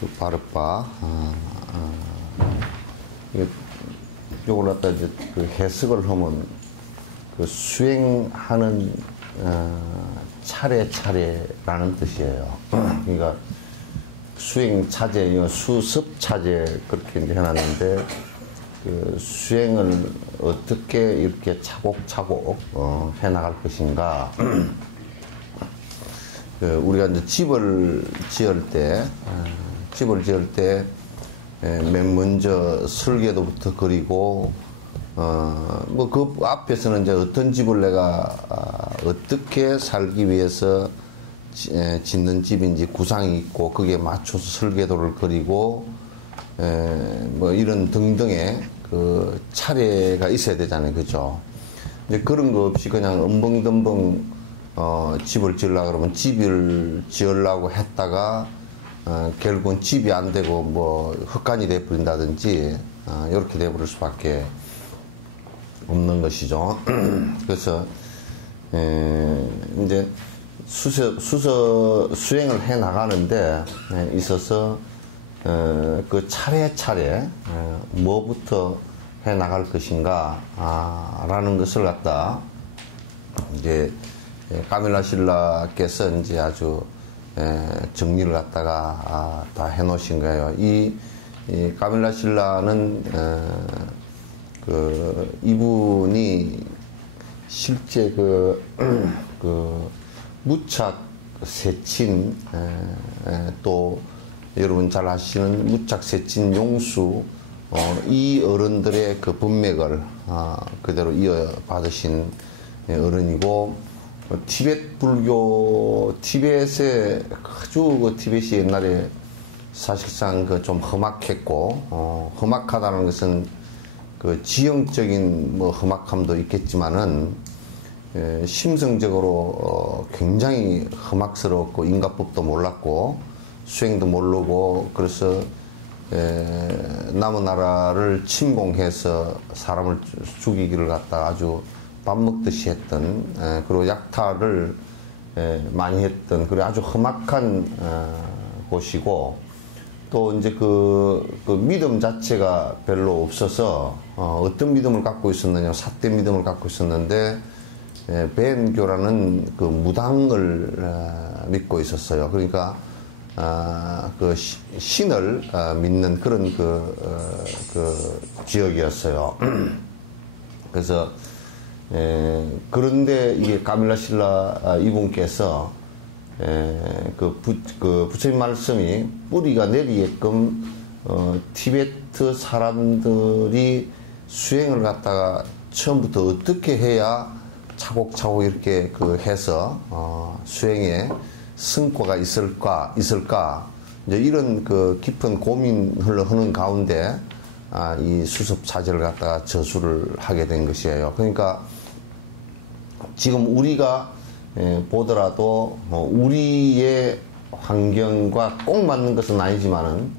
그 바르바, 요걸 갖다 이제 그 해석을 하면 그 수행하는 차례라는 뜻이에요. 그러니까 수행 차제, 수습 차제 그렇게 이제 해놨는데 그 수행을 어떻게 이렇게 차곡차곡 해나갈 것인가. 우리가 이제 집을 지을 때 맨 먼저 설계도부터 그리고 뭐 그 앞에서는 이제 어떤 집을 내가 어떻게 살기 위해서 짓는 집인지 구상이 있고 거기에 맞춰서 설계도를 그리고 뭐 이런 등등의 그 차례가 있어야 되잖아요, 그죠? 이제 그런 거 없이 그냥 엄벙덤벙 집을 지으려고 그러면 집을 지으려고 했다가 결국은 집이 안 되고 뭐 헛간이 돼버린다든지 이렇게 돼버릴 수밖에 없는 것이죠. 그래서 이제 수행을 해 나가는데 있어서 그 차례차례 뭐부터 해 나갈 것인가 라는 것을 갖다 이제 까밀라 신라께서 이제 아주 정리를 갖다가 다 해 놓으신 거예요. 이 까밀라 신라는 이분이 실제 그 무착 세친 또 여러분 잘 아시는 무착 세친 용수 이 어른들의 그 법맥을 그대로 이어받으신 어른이고 티벳 불교 티벳에 아주 그 티벳이 옛날에 사실상 그 좀 험악했고 험악하다는 것은 그 지형적인 뭐 험악함도 있겠지만은 심성적으로 굉장히 험악스러웠고 인가법도 몰랐고 수행도 모르고 그래서 남의 나라를 침공해서 사람을 죽이기를 갖다 아주 밥 먹듯이 했던 그리고 약탈을 많이 했던 그래 아주 험악한 곳이고 또 이제 그 믿음 자체가 별로 없어서 어떤 믿음을 갖고 있었느냐 삿대 믿음을 갖고 있었는데 벤교라는 그 무당을 믿고 있었어요. 그러니까 그 신을 믿는 그런 그 지역이었어요. 그래서 그런데 이게 까밀라 신라 이분께서 부처님 말씀이 뿌리가 내리게끔 티베트 사람들이 수행을 갖다가 처음부터 어떻게 해야 차곡차곡 이렇게 해서 수행에 성과가 있을까 이제 이런 그 깊은 고민을 하는 가운데 이 수습 차제를 갖다가 저수를 하게 된 것이에요. 그러니까 지금 우리가 보더라도 우리의 환경과 꼭 맞는 것은 아니지만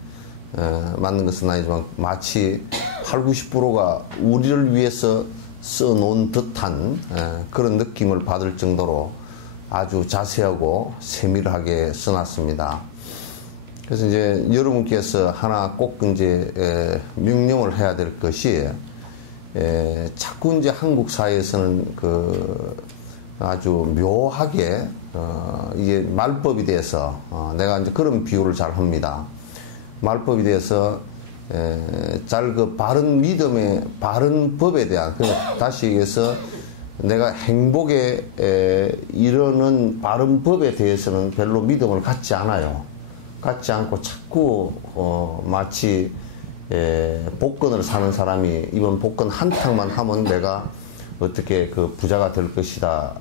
마치 8, 90%가 우리를 위해서 써놓은 듯한 그런 느낌을 받을 정도로 아주 자세하고 세밀하게 써놨습니다. 그래서 이제 여러분께서 하나 꼭 이제 명령을 해야 될 것이 자꾸 이제 한국 사회에서는 아주 묘하게 이게 말법에 대해서 내가 이제 그런 비유를 잘 합니다. 말법에 대해서 바른 믿음의 바른 법에 대한 다시 얘기해서 내가 행복에 이르는 바른 법에 대해서는 별로 믿음을 갖지 않아요. 갖지 않고 자꾸 마치 복권을 사는 사람이 이번 복권 한 탕만 하면 내가 어떻게 그 부자가 될 것이다.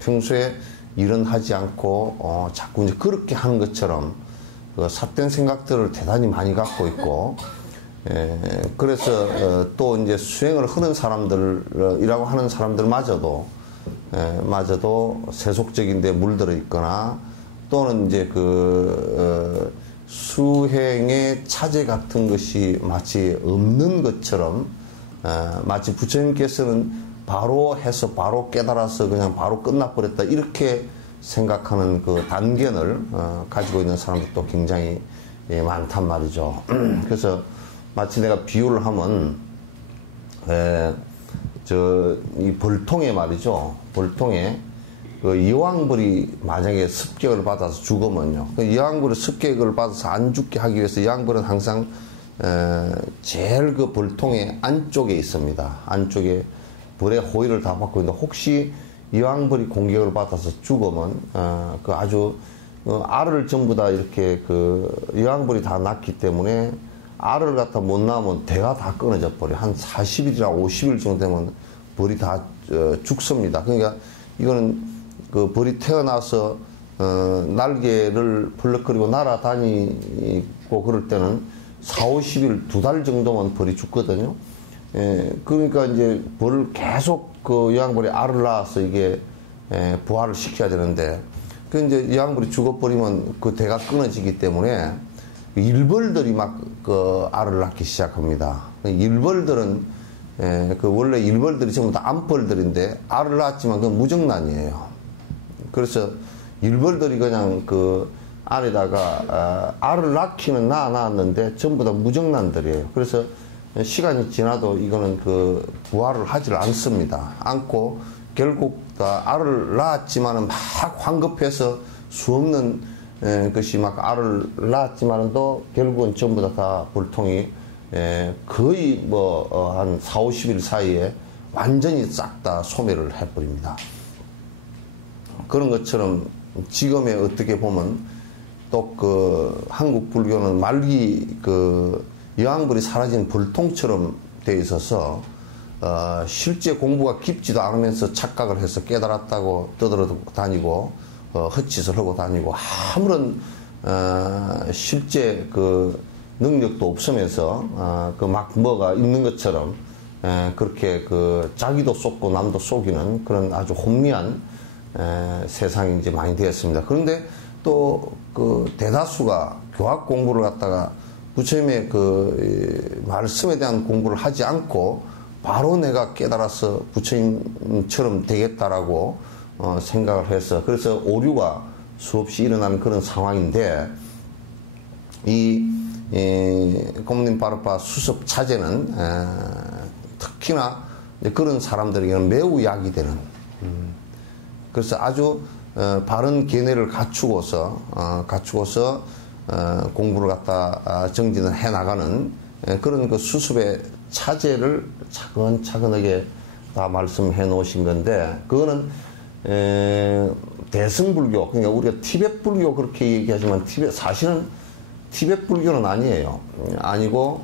평소에 일은 하지 않고 자꾸 이제 그렇게 하는 것처럼 그 삿된 생각들을 대단히 많이 갖고 있고 그래서 또 이제 수행을 하는 사람들이라고 하는 사람들마저도 세속적인 데 물들어 있거나 또는 이제 수행의 차제 같은 것이 마치 없는 것처럼 마치 부처님께서는 바로 해서 바로 깨달아서 그냥 바로 끝나버렸다 이렇게 생각하는 그 단견을 가지고 있는 사람들도 굉장히 많단 말이죠. 그래서 마치 내가 비유를 하면 이 벌통에 말이죠. 벌통에 그 여왕벌이 만약에 습격을 받아서 죽으면요. 그 여왕벌이 습격을 받아서 안 죽게 하기 위해서 여왕벌은 항상 제일 그 벌통의 안쪽에 있습니다. 안쪽에 벌의 호의를 다 받고 있는데 혹시 여왕벌이 공격을 받아서 죽으면 그 아주 알을 전부 다 이렇게 그 여왕벌이 다 낳기 때문에 알을 갖다 못 낳으면 대가 다 끊어져 버려. 한 40일이나 50일 정도 되면 벌이 다 죽습니다. 그러니까 이거는 그 벌이 태어나서 날개를 벌럭거리고 날아다니고 그럴 때는 4, 50일, 2달 정도만 벌이 죽거든요. 그러니까 이제 벌을 계속 그 여왕벌이 알을 낳아서 이게 부화를 시켜야 되는데 그 이제 여왕벌이 죽어버리면 그 대가 끊어지기 때문에 일벌들이 막 그 알을 낳기 시작합니다. 일벌들은 그 원래 일벌들이 전부 다 암벌들인데 알을 낳았지만 그건 무정란이에요. 그래서 일벌들이 그냥 그 안에다가 알을 낳기는 낳았는데 전부 다 무정란들이에요. 그래서 시간이 지나도 이거는 그 부화를 하질 않습니다. 않고 결국 다 알을 낳았지만은 막 황급해서 수 없는 것이 막 알을 낳았지만은 또 결국은 전부 다 벌통이 거의 한 4, 50일 사이에 완전히 싹 다 소멸을 해버립니다. 그런 것처럼 지금에 어떻게 보면 또 그 한국 불교는 말기 그 여왕벌이 사라진 벌통처럼 되어 있어서 실제 공부가 깊지도 않으면서 착각을 해서 깨달았다고 떠들어다니고 헛짓을 하고 다니고 아무런 실제 그 능력도 없으면서 그 막 뭐가 있는 것처럼 그렇게 그 자기도 속고 남도 속이는 그런 아주 혼미한 세상이 이제 많이 되었습니다. 그런데 또 그 대다수가 교학 공부를 갖다가 부처님의 그 말씀에 대한 공부를 하지 않고 바로 내가 깨달아서 부처님처럼 되겠다라고 생각을 해서 그래서 오류가 수없이 일어나는 그런 상황인데 이 고모님 바르파 수습 차제는 특히나 그런 사람들에게는 매우 약이 되는 그래서 아주 바른 견해를 갖추고서 공부를 갖다 정진을 해 나가는 그런 그 수습의 차제를 차근차근하게 다 말씀해 놓으신 건데 그거는 대승불교 그러니까 우리가 티베트 불교 그렇게 얘기하지만 사실은 티베트 불교는 아니에요. 아니고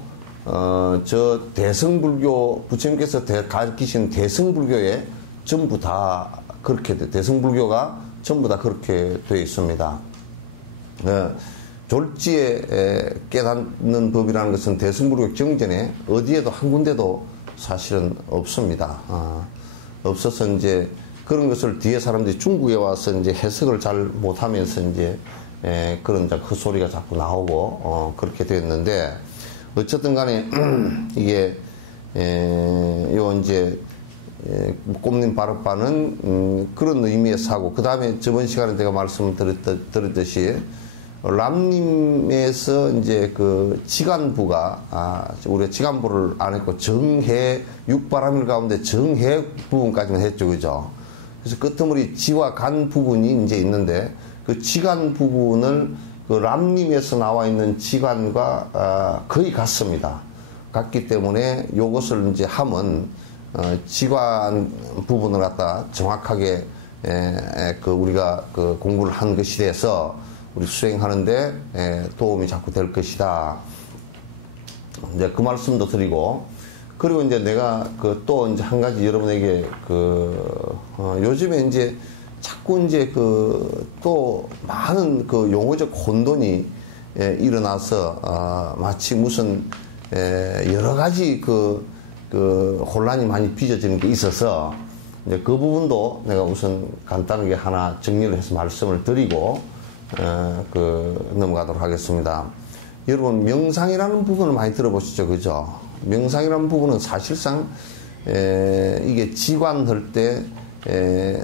저 대승불교 부처님께서 가르치신 대승불교에 전부 다 그렇게 대승불교가 전부 다 그렇게 되어 있습니다. 졸지에 깨닫는 법이라는 것은 대승불교 정전에 어디에도 한 군데도 사실은 없습니다. 없어서 이제 그런 것을 뒤에 사람들이 중국에 와서 이제 해석을 잘 못하면서 이제 그런 헛소리가 자꾸 나오고 그렇게 됐는데 어쨌든 간에 이게 요 이제 꼼님 바르파는 그런 의미에서 하고 그 다음에 저번 시간에 제가 말씀을 드렸듯이 람님에서 이제 그 지간부가 우리가 지간부를 안 했고 정해 육바라밀 가운데 정해 부분까지만 했죠, 그죠? 그래서 끄트머리 지와 간 부분이 이제 있는데 그 지간 부분을 그 람님에서 나와 있는 지간과 거의 같습니다. 같기 때문에 요것을 이제 하면 지관 부분을 갖다 정확하게 그 우리가 그 공부를 한 것이 돼서 우리 수행하는데 도움이 자꾸 될 것이다. 이제 그 말씀도 드리고 그리고 이제 내가 그 또 이제 한 가지 여러분에게 그 요즘에 이제 자꾸 이제 그 또 많은 그 용어적 혼돈이 일어나서 마치 무슨 여러 가지 그 혼란이 많이 빚어지는 게 있어서 이제 그 부분도 내가 우선 간단하게 하나 정리를 해서 말씀을 드리고 넘어가도록 하겠습니다. 여러분 명상이라는 부분을 많이 들어보시죠, 그죠? 명상이라는 부분은 사실상 이게 지관할 때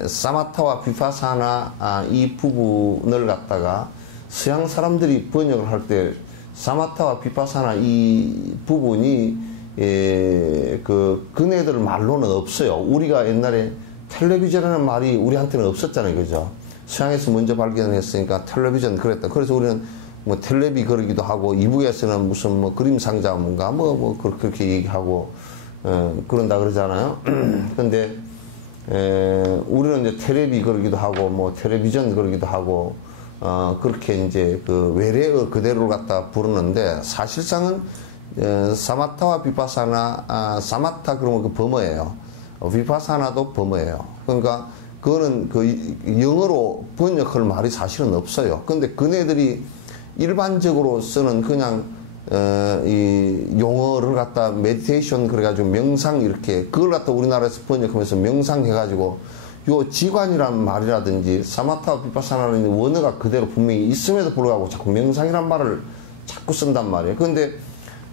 사마타와 비파사나 이 부분을 갖다가 서양 사람들이 번역을 할 때 사마타와 비파사나 이 부분이 그네들 말로는 없어요. 우리가 옛날에 텔레비전이라는 말이 우리한테는 없었잖아요, 그죠? 서양에서 먼저 발견을 했으니까 텔레비전 그랬다. 그래서 우리는 뭐 텔레비 그러기도 하고, 이북에서는 무슨 뭐 그림 상자 뭔가 그렇게 얘기하고 그런다 그러잖아요. 근데 우리는 이제 텔레비 그러기도 하고 뭐 텔레비전 그러기도 하고 그렇게 이제 그 외래어 그대로를 갖다 부르는데, 사실상은 사마타와 비파사나, 사마타 그러면 그 범어예요. 비파사나도 범어예요. 그러니까 그거는 그 영어로 번역할 말이 사실은 없어요. 근데 그네들이 일반적으로 쓰는 그냥 이 용어를 갖다 메디테이션 그래가지고 명상 이렇게 그걸 갖다 우리나라에서 번역하면서 명상 해가지고 요 지관이란 말이라든지 사마타 비파사나라는 원어가 그대로 분명히 있음에도 불구하고 자꾸 명상이란 말을 자꾸 쓴단 말이에요. 근데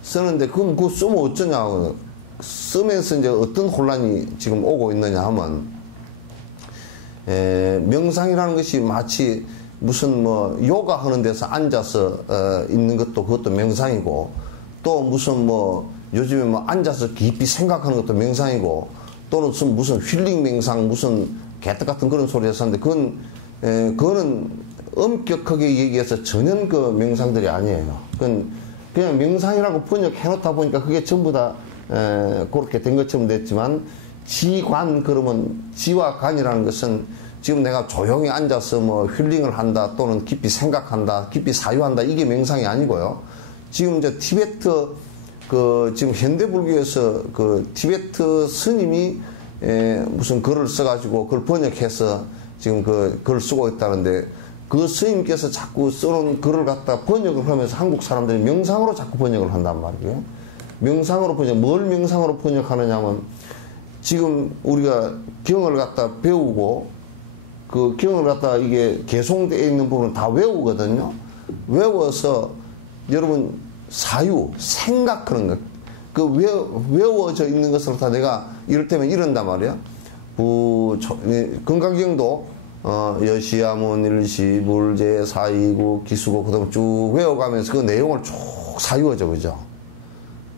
쓰는데 그럼 그거 쓰면 어쩌냐, 쓰면서 이제 어떤 혼란이 지금 오고 있느냐 하면, 명상이라는 것이 마치 무슨 뭐 요가 하는 데서 앉아서 있는 것도 그것도 명상이고, 또 무슨 뭐 요즘에 뭐 앉아서 깊이 생각하는 것도 명상이고, 또는 무슨 힐링 명상 무슨 개떡 같은 그런 소리 했었는데, 그거는 엄격하게 얘기해서 전혀 그 명상들이 아니에요. 그냥 명상이라고 번역해놓다 보니까 그게 전부 다 그렇게 된 것처럼 됐지만, 지관 그러면 지와 관이라는 것은 지금 내가 조용히 앉아서 뭐 힐링을 한다, 또는 깊이 생각한다, 깊이 사유한다, 이게 명상이 아니고요. 지금 이제 티베트 지금 현대불교에서 그 티베트 스님이 무슨 글을 써가지고 그걸 번역해서 지금 그 글을 쓰고 있다는데, 그 스님께서 자꾸 써놓은 글을 갖다 번역을 하면서 한국 사람들이 명상으로 자꾸 번역을 한단 말이에요. 명상으로 뭘 명상으로 번역하느냐면, 지금 우리가 경을 갖다 배우고, 그 경을 갖다 이게 개송되어 있는 부분을 다 외우거든요. 외워서 여러분 사유, 생각하는 것, 그 외워져 있는 것을 다 내가 이를테면 이런단 말이야. 건강경도 여시야문 일시 불제 사이구 기수고 그다음 쭉 외워가면서 그 내용을 쭉 사유하죠, 그죠?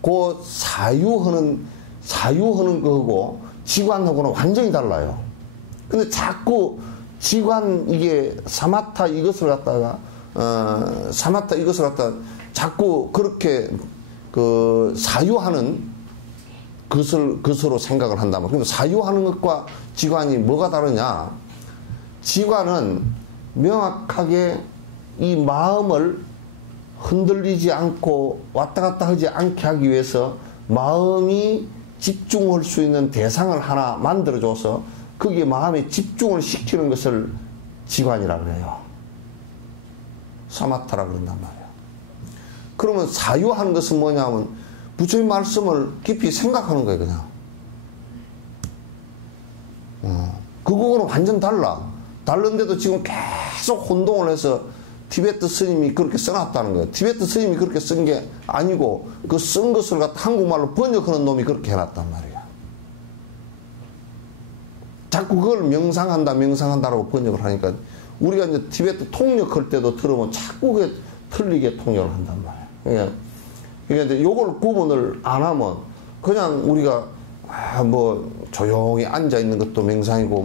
그 사유하는 거하고 지관하고는 완전히 달라요. 근데 자꾸 지관 이게 사마타 이것을 갖다가 자꾸 그렇게 그 사유하는 것으로 생각을 한다면, 근데 사유하는 것과 지관이 뭐가 다르냐? 지관은 명확하게 이 마음을 흔들리지 않고 왔다 갔다 하지 않게 하기 위해서 마음이 집중할 수 있는 대상을 하나 만들어줘서 거기에 마음에 집중을 시키는 것을 지관이라고 해요. 사마타라 그런단 말이에요. 그러면 사유하는 것은 뭐냐면 부처의 말씀을 깊이 생각하는 거예요, 그냥. 그거는 완전 달라. 다른데도 지금 계속 혼동을 해서 티베트 스님이 그렇게 써놨다는 거예요. 티베트 스님이 그렇게 쓴 게 아니고 그 쓴 것을 갖다 한국말로 번역하는 놈이 그렇게 해놨단 말이야. 자꾸 그걸 명상한다라고 번역을 하니까 우리가 이제 티베트 통역할 때도 들으면 자꾸 그게 틀리게 통역을 한단 말이야. 그러니까 이제 요걸 구분을 안 하면 그냥 우리가 뭐 조용히 앉아 있는 것도 명상이고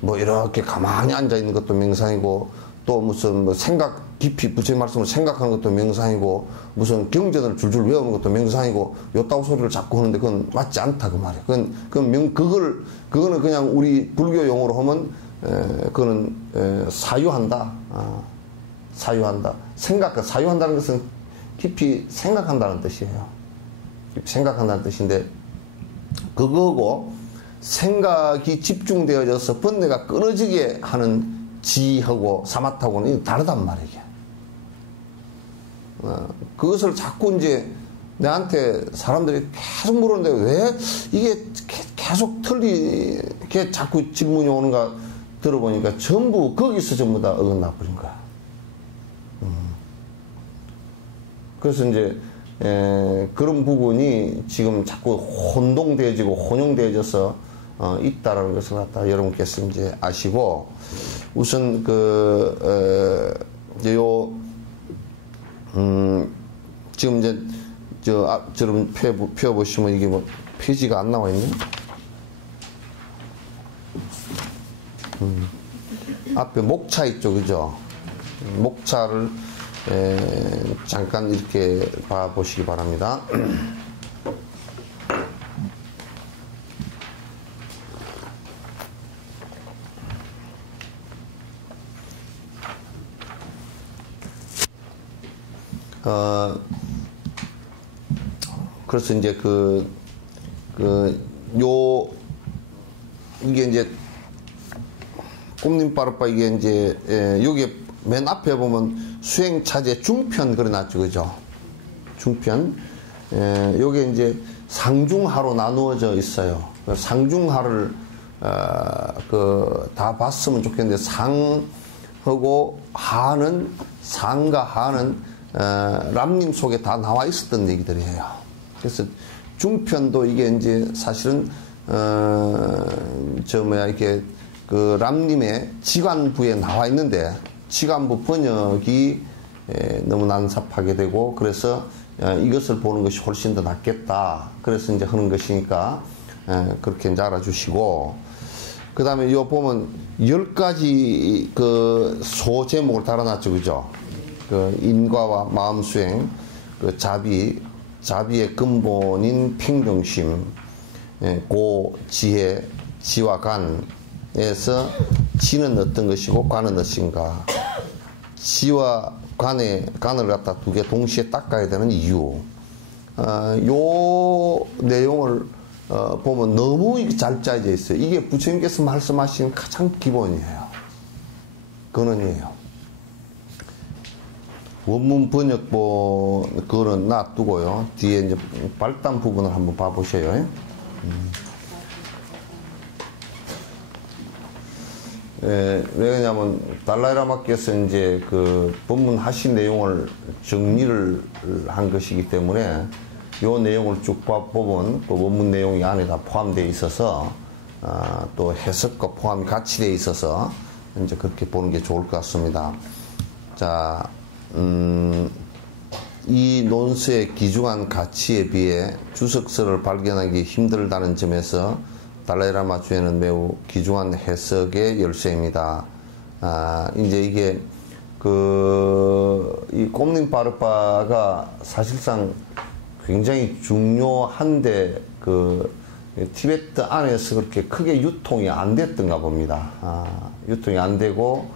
뭐 이렇게 가만히 앉아 있는 것도 명상이고 또 무슨 뭐 생각 깊이 부처의 말씀을 생각하는 것도 명상이고 무슨 경전을 줄줄 외우는 것도 명상이고 요따구 소리를 자꾸 하는데 그건 맞지 않다 그 말이야. 그거는 그냥 우리 불교 용어로 하면 그거는 사유한다. 사유한다. 사유한다는 것은 깊이 생각한다는 뜻이에요. 깊이 생각한다는 뜻인데 그거고 생각이 집중되어져서 번뇌가 끊어지게 하는 지하고 사마타하고는 다르단 말이야. 그것을 자꾸 이제 내한테 사람들이 계속 물었는데 왜 이게 계속 틀리게 자꾸 질문이 오는가 들어보니까 전부 거기서 전부 다 어긋나 버린 거야. 그래서 이제 그런 부분이 지금 자꾸 혼동되어지고 혼용되어져서 있다라는 것을 갖다 여러분께서 이제 아시고 지금 이제 저처럼 펴보시면 이게 뭐 페이지가 안 나와 있네. 앞에 목차 있죠, 그죠? 목차를 잠깐 이렇게 봐보시기 바랍니다. 그래서 이제 이게 이제 꼼님빠르빠 이게 이제 여기에 맨 앞에 보면 수행차제 중편 그려놨죠, 그죠? 중편. 요게 이제 상중하로 나누어져 있어요. 상중하를 다 봤으면 좋겠는데 상하고 하는 상과 하는 람님 속에 다 나와 있었던 얘기들이에요. 그래서 중편도 이게 이제 사실은 이렇게 그 람님의 지관부에 나와 있는데 지관부 번역이 너무 난삽하게 되고 그래서 이것을 보는 것이 훨씬 더 낫겠다. 그래서 이제 하는 것이니까 그렇게 이제 알아주시고 그 다음에 요 보면 10가지 그 소제목을 달아놨죠, 그죠? 그 인과와 마음수행, 그 자비의 근본인 평정심, 고, 지혜, 지와 간에서 지는 어떤 것이고 관은 무엇인가. 지와 간을 갖다 두 개 동시에 닦아야 되는 이유. 요 내용을 보면 너무 잘 짜져 있어요. 이게 부처님께서 말씀하신 가장 기본이에요. 근원이에요. 원문 번역본 그거는 놔두고요. 뒤에 이제 발단 부분을 한번 봐보세요. 왜 그러냐면 달라이라마께서 이제 그 법문 하신 내용을 정리를 한 것이기 때문에 요 내용을 쭉 보면 또 원문 내용이 안에 다 포함되어 있어서 또 해석과 포함이 같이 되어 있어서 이제 그렇게 보는 게 좋을 것 같습니다. 자, 이 논수의 귀중한 가치에 비해 주석서를 발견하기 힘들다는 점에서 달라이라마 주에는 매우 귀중한 해석의 열쇠입니다. 이제 이게 이 꼼님빠르빠가 사실상 굉장히 중요한데 티베트 안에서 그렇게 크게 유통이 안 됐던가 봅니다. 유통이 안 되고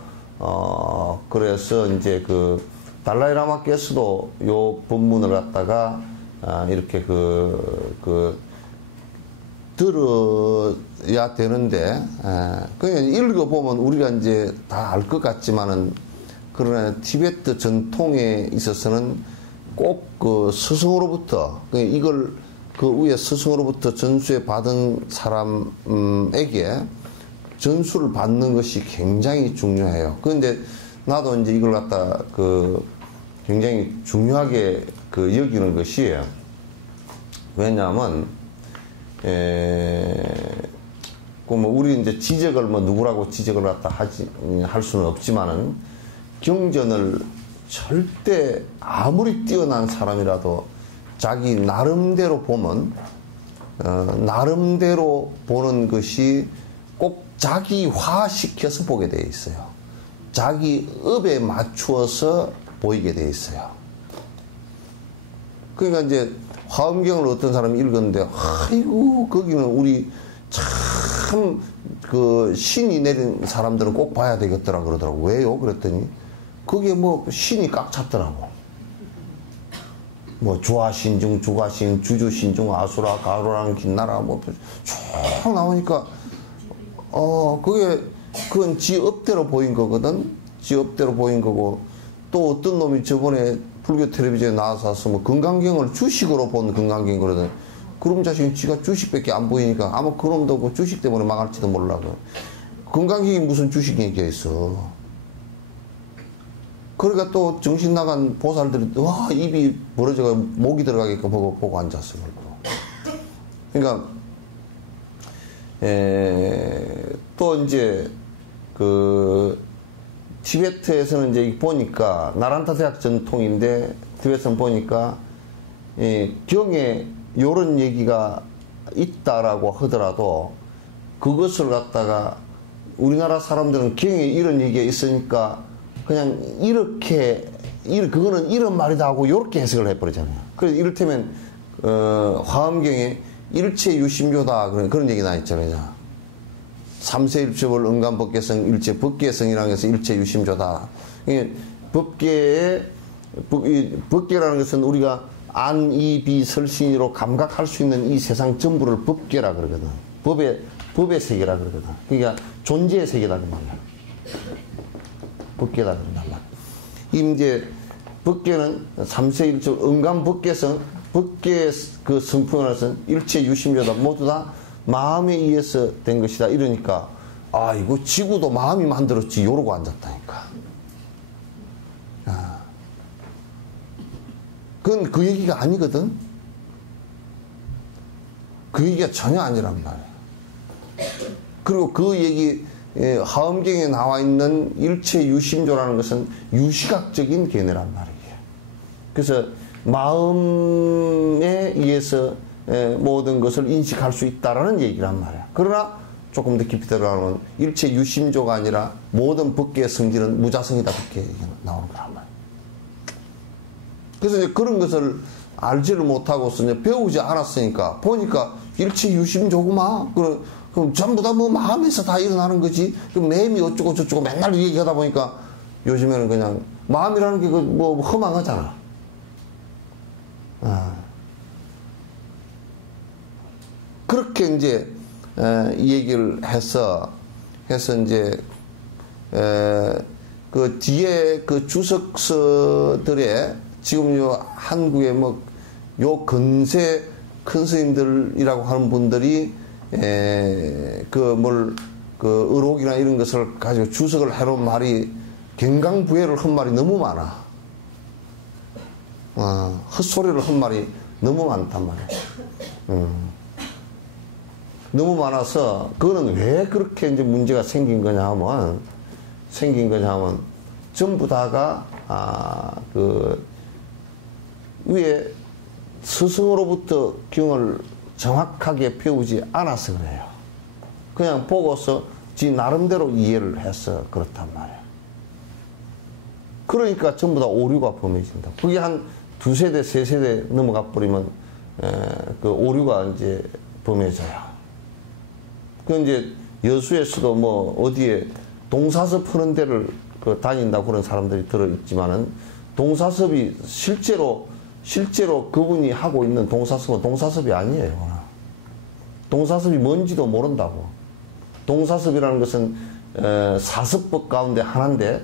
그래서 이제 달라이라마께서도 요 본문을 갖다가 이렇게 들어야 되는데 그냥 읽어보면 우리가 이제 다 알 것 같지만은 그러나 티베트 전통에 있어서는 꼭 스승으로부터 이걸 위에 스승으로부터 전수에 받은 사람에게 전수를 받는 것이 굉장히 중요해요. 그런데 나도 이제 이걸 갖다 굉장히 중요하게 여기는 것이 왜냐하면 우리 이제 지적을 누구라고 지적을 갖다 할 수는 없지만은 경전을 절대 아무리 뛰어난 사람이라도 자기 나름대로 보면 나름대로 보는 것이 꼭 자기화시켜서 보게 되어 있어요. 자기 업에 맞추어서 보이게 되어 있어요. 그러니까 이제 화엄경을 어떤 사람이 읽었는데 아이고 거기는 우리 참 신이 내린 사람들은 꼭 봐야 되겠더라 그러더라고. 왜요? 그랬더니 거기에 신이 꽉 찼더라고. 조아신중, 주가신, 주주신중, 아수라, 가로랑 긴나라 쭉 나오니까 그건 지 업대로 보인 거거든. 지 업대로 보인 거고 또 어떤 놈이 저번에 불교 텔레비전에 나와서 건강경을 주식으로 본 건강경 그러더니 그럼 자식은 지가 주식밖에 안 보이니까 아마 그놈도 주식 때문에 망할지도 몰라. 건강경이 무슨 주식 얘기가 있어. 그러니까 또 정신 나간 보살들이 와 입이 벌어져가 목이 들어가게끔 보고 앉았어요. 그러니까 또 이제 티베트에서는 이제 보니까 나란타 대학 전통인데 티베트는 보니까 경에 요런 얘기가 있다라고 하더라도 그것을 갖다가 우리나라 사람들은 경에 이런 얘기가 있으니까 그냥 이렇게 그거는 이런 말이다 하고 이렇게 해석을 해버리잖아요. 그래서 이를테면 화엄경에 일체유심조다 그런 얘기 나 있잖아요. 삼세일첩을 응감법계성 일체 법계성이라는 것은 일체유심조다. 법계라는 것은 우리가 안, 이, 비, 설신이로 감각할 수 있는 이 세상 전부를 법계라 그러거든. 법의 세계라 그러거든. 그러니까 존재의 세계다 그 말이야. 법계다 그런단 말이야. 이제 법계는 삼세일첩 응감법계성 법계의 그 성품으로서는 일체유심조다. 모두 다 마음에 의해서 된 것이다. 이러니까 이거 지구도 마음이 만들었지 이러고 앉았다니까. 그건 그 얘기가 아니거든. 그 얘기가 전혀 아니란 말이야. 그리고 그 얘기 화엄경에 나와 있는 일체유심조라는 것은 유시각적인 견해란 말이에요. 그래서 마음에 의해서 모든 것을 인식할 수 있다라는 얘기란 말이야. 그러나 조금 더 깊이 들어가면 일체유심조가 아니라 모든 법계의 성질은 무자성이다. 그렇게 얘기가 나오는 거란 말이야. 그래서 이제 그런 것을 알지를 못하고서 이제 배우지 않았으니까 보니까 일체유심조구만. 그럼 전부 다 뭐 마음에서 다 일어나는 거지. 그럼 매임이 어쩌고 저쩌고 맨날 얘기하다 보니까 요즘에는 그냥 마음이라는 게 뭐 허망하잖아. 그렇게 이제 얘기를 해서 이제 그 뒤에 그 주석서들의 지금 요 한국의 뭐 요 근세 큰 스님들이라고 하는 분들이 그 의록이나 이런 것을 가지고 주석을 해놓은 말이 경강부회를 한 말이 너무 많아. 헛소리를 한 말이 너무 많단 말이야. 너무 많아서 그거는 왜 그렇게 이제 문제가 생긴 거냐 하면 전부 다가 그 위에 스승으로부터 경을 정확하게 배우지 않아서 그래요. 그냥 보고서 지 나름대로 이해를 해서 그렇단 말이에요. 그러니까 전부 다 오류가 범해진다. 그게 한 두세 대, 세 세대 넘어가 버리면 그 오류가 이제 범해져요. 그 이제 여수에서도 뭐 어디에 동사섭 하는 데를 다닌다고 그런 사람들이 들어있지만은 동사섭이 실제로 그분이 하고 있는 동사섭은 동사섭이 아니에요. 동사섭이 뭔지도 모른다고. 동사섭이라는 것은 사섭법 가운데 하나인데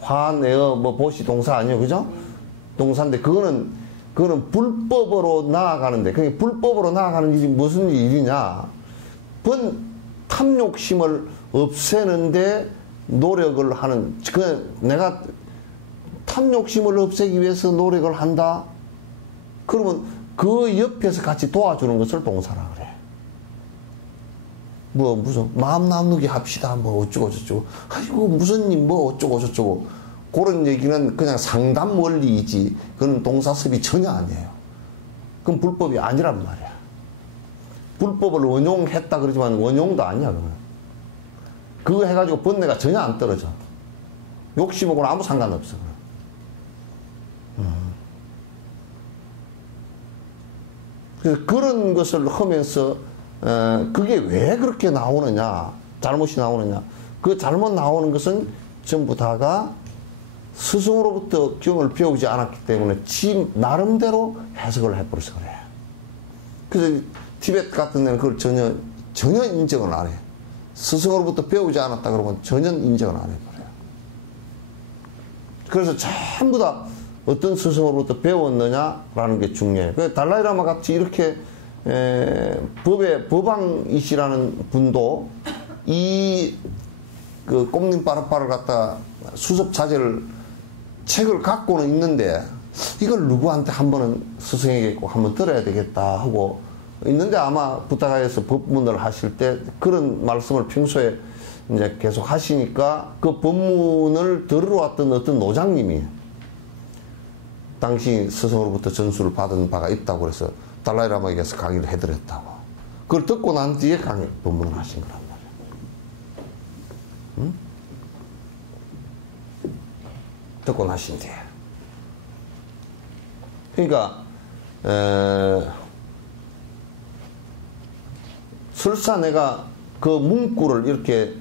화, 내어, 뭐 보시 동사 아니에요, 그죠? 동사인데 그거는 불법으로 나아가는데 그게 불법으로 나아가는 일이 무슨 일이냐? 탐욕심을 없애는데 노력을 하는. 내가 탐욕심을 없애기 위해서 노력을 한다. 그러면 그 옆에서 같이 도와주는 것을 동사라 그래. 뭐 무슨 마음 나누기 합시다. 뭐 어쩌고 저쩌고. 아이고 무슨 님 뭐 어쩌고 저쩌고. 그런 얘기는 그냥 상담 원리이지. 그건 동사섭이 전혀 아니에요. 그건 불법이 아니란 말이야. 불법을 원용했다 그러지만 원용도 아니야. 그거 해가지고 번뇌가 전혀 안 떨어져. 욕심하고는 아무 상관없어. 그래서 그런 것을 하면서 그게 왜 그렇게 나오느냐, 잘못이 나오느냐. 그 잘못 나오는 것은 전부 다가 스승으로부터 경을 배우지 않았기 때문에 지 나름대로 해석을 해버려서 그래. 그래서 티베트 같은 데는 그걸 전혀 인정을 안 해. 스승으로부터 배우지 않았다 그러면 전혀 인정을 안 해버려요. 그래서 전부 다 어떤 스승으로부터 배웠느냐라는 게 중요해요. 그 달라이라마 같이 이렇게 법왕이시라는 분도 그 꼼님빠르빠를 갖다 수습자재를 책을 갖고는 있는데 이걸 누구한테 한 번은 스승에게 꼭 한번 들어야 되겠다 하고 있는데 아마 부타가에서 법문을 하실 때 그런 말씀을 평소에 이제 계속 하시니까 그 법문을 들으러 왔던 어떤 노장님이 당신이 스승으로부터 전수를 받은 바가 있다고 그래서 달라이라마에게서 강의를 해드렸다고. 그걸 듣고 난 뒤에 법문을 하신 거란 말이에요. 응? 듣고 나신 뒤에. 그러니까 설사 내가 그 문구를 이렇게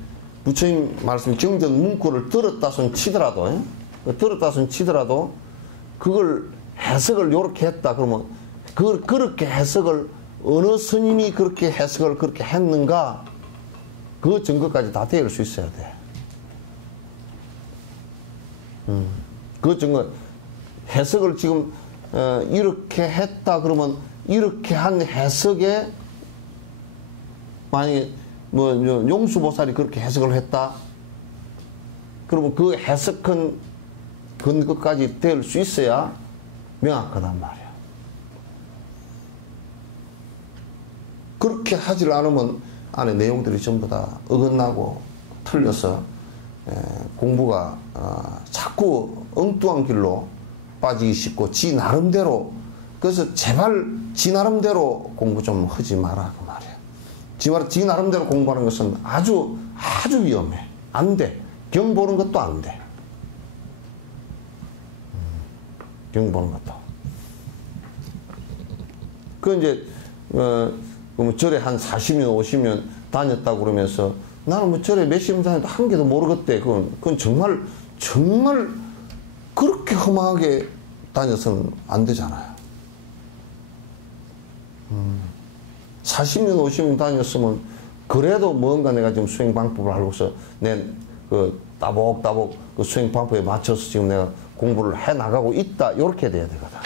부처님 말씀 정전 문구를 들었다 손 치더라도 그걸 해석을 요렇게 했다 그러면 그렇게 해석을 어느 스님이 그렇게 해석을 그렇게 했는가 그 증거까지 다 대할 수 있어야 돼. 그 증거 해석을 지금 이렇게 했다 그러면 이렇게 한 해석에 만약에 뭐 용수보살이 그렇게 해석을 했다 그러면 그 해석한 근거까지 될 수 있어야 명확하단 말이야. 그렇게 하질 않으면 안에 내용들이 전부 다 어긋나고 틀려서 공부가 자꾸 엉뚱한 길로 빠지기 쉽고 지 나름대로 그래서 제발 지 나름대로 공부 좀 하지 마라 그 말이야. 지 나름대로 공부하는 것은 아주 위험해. 안 돼. 경 보는 것도 안 돼. 경 보는 것도. 그 이제 절에 한 40년 50년 다녔다고 그러면서 나는 뭐 절에 몇십 년 다녔는데 한 개도 모르겠대. 그건 정말 그렇게 험하게 다녀서는 안 되잖아요. 40년 50년 다녔으면 그래도 뭔가 내가 지금 수행 방법을 알고서 내 그 따복따복 그 수행 방법에 맞춰서 지금 내가 공부를 해 나가고 있다 이렇게 돼야 되거든.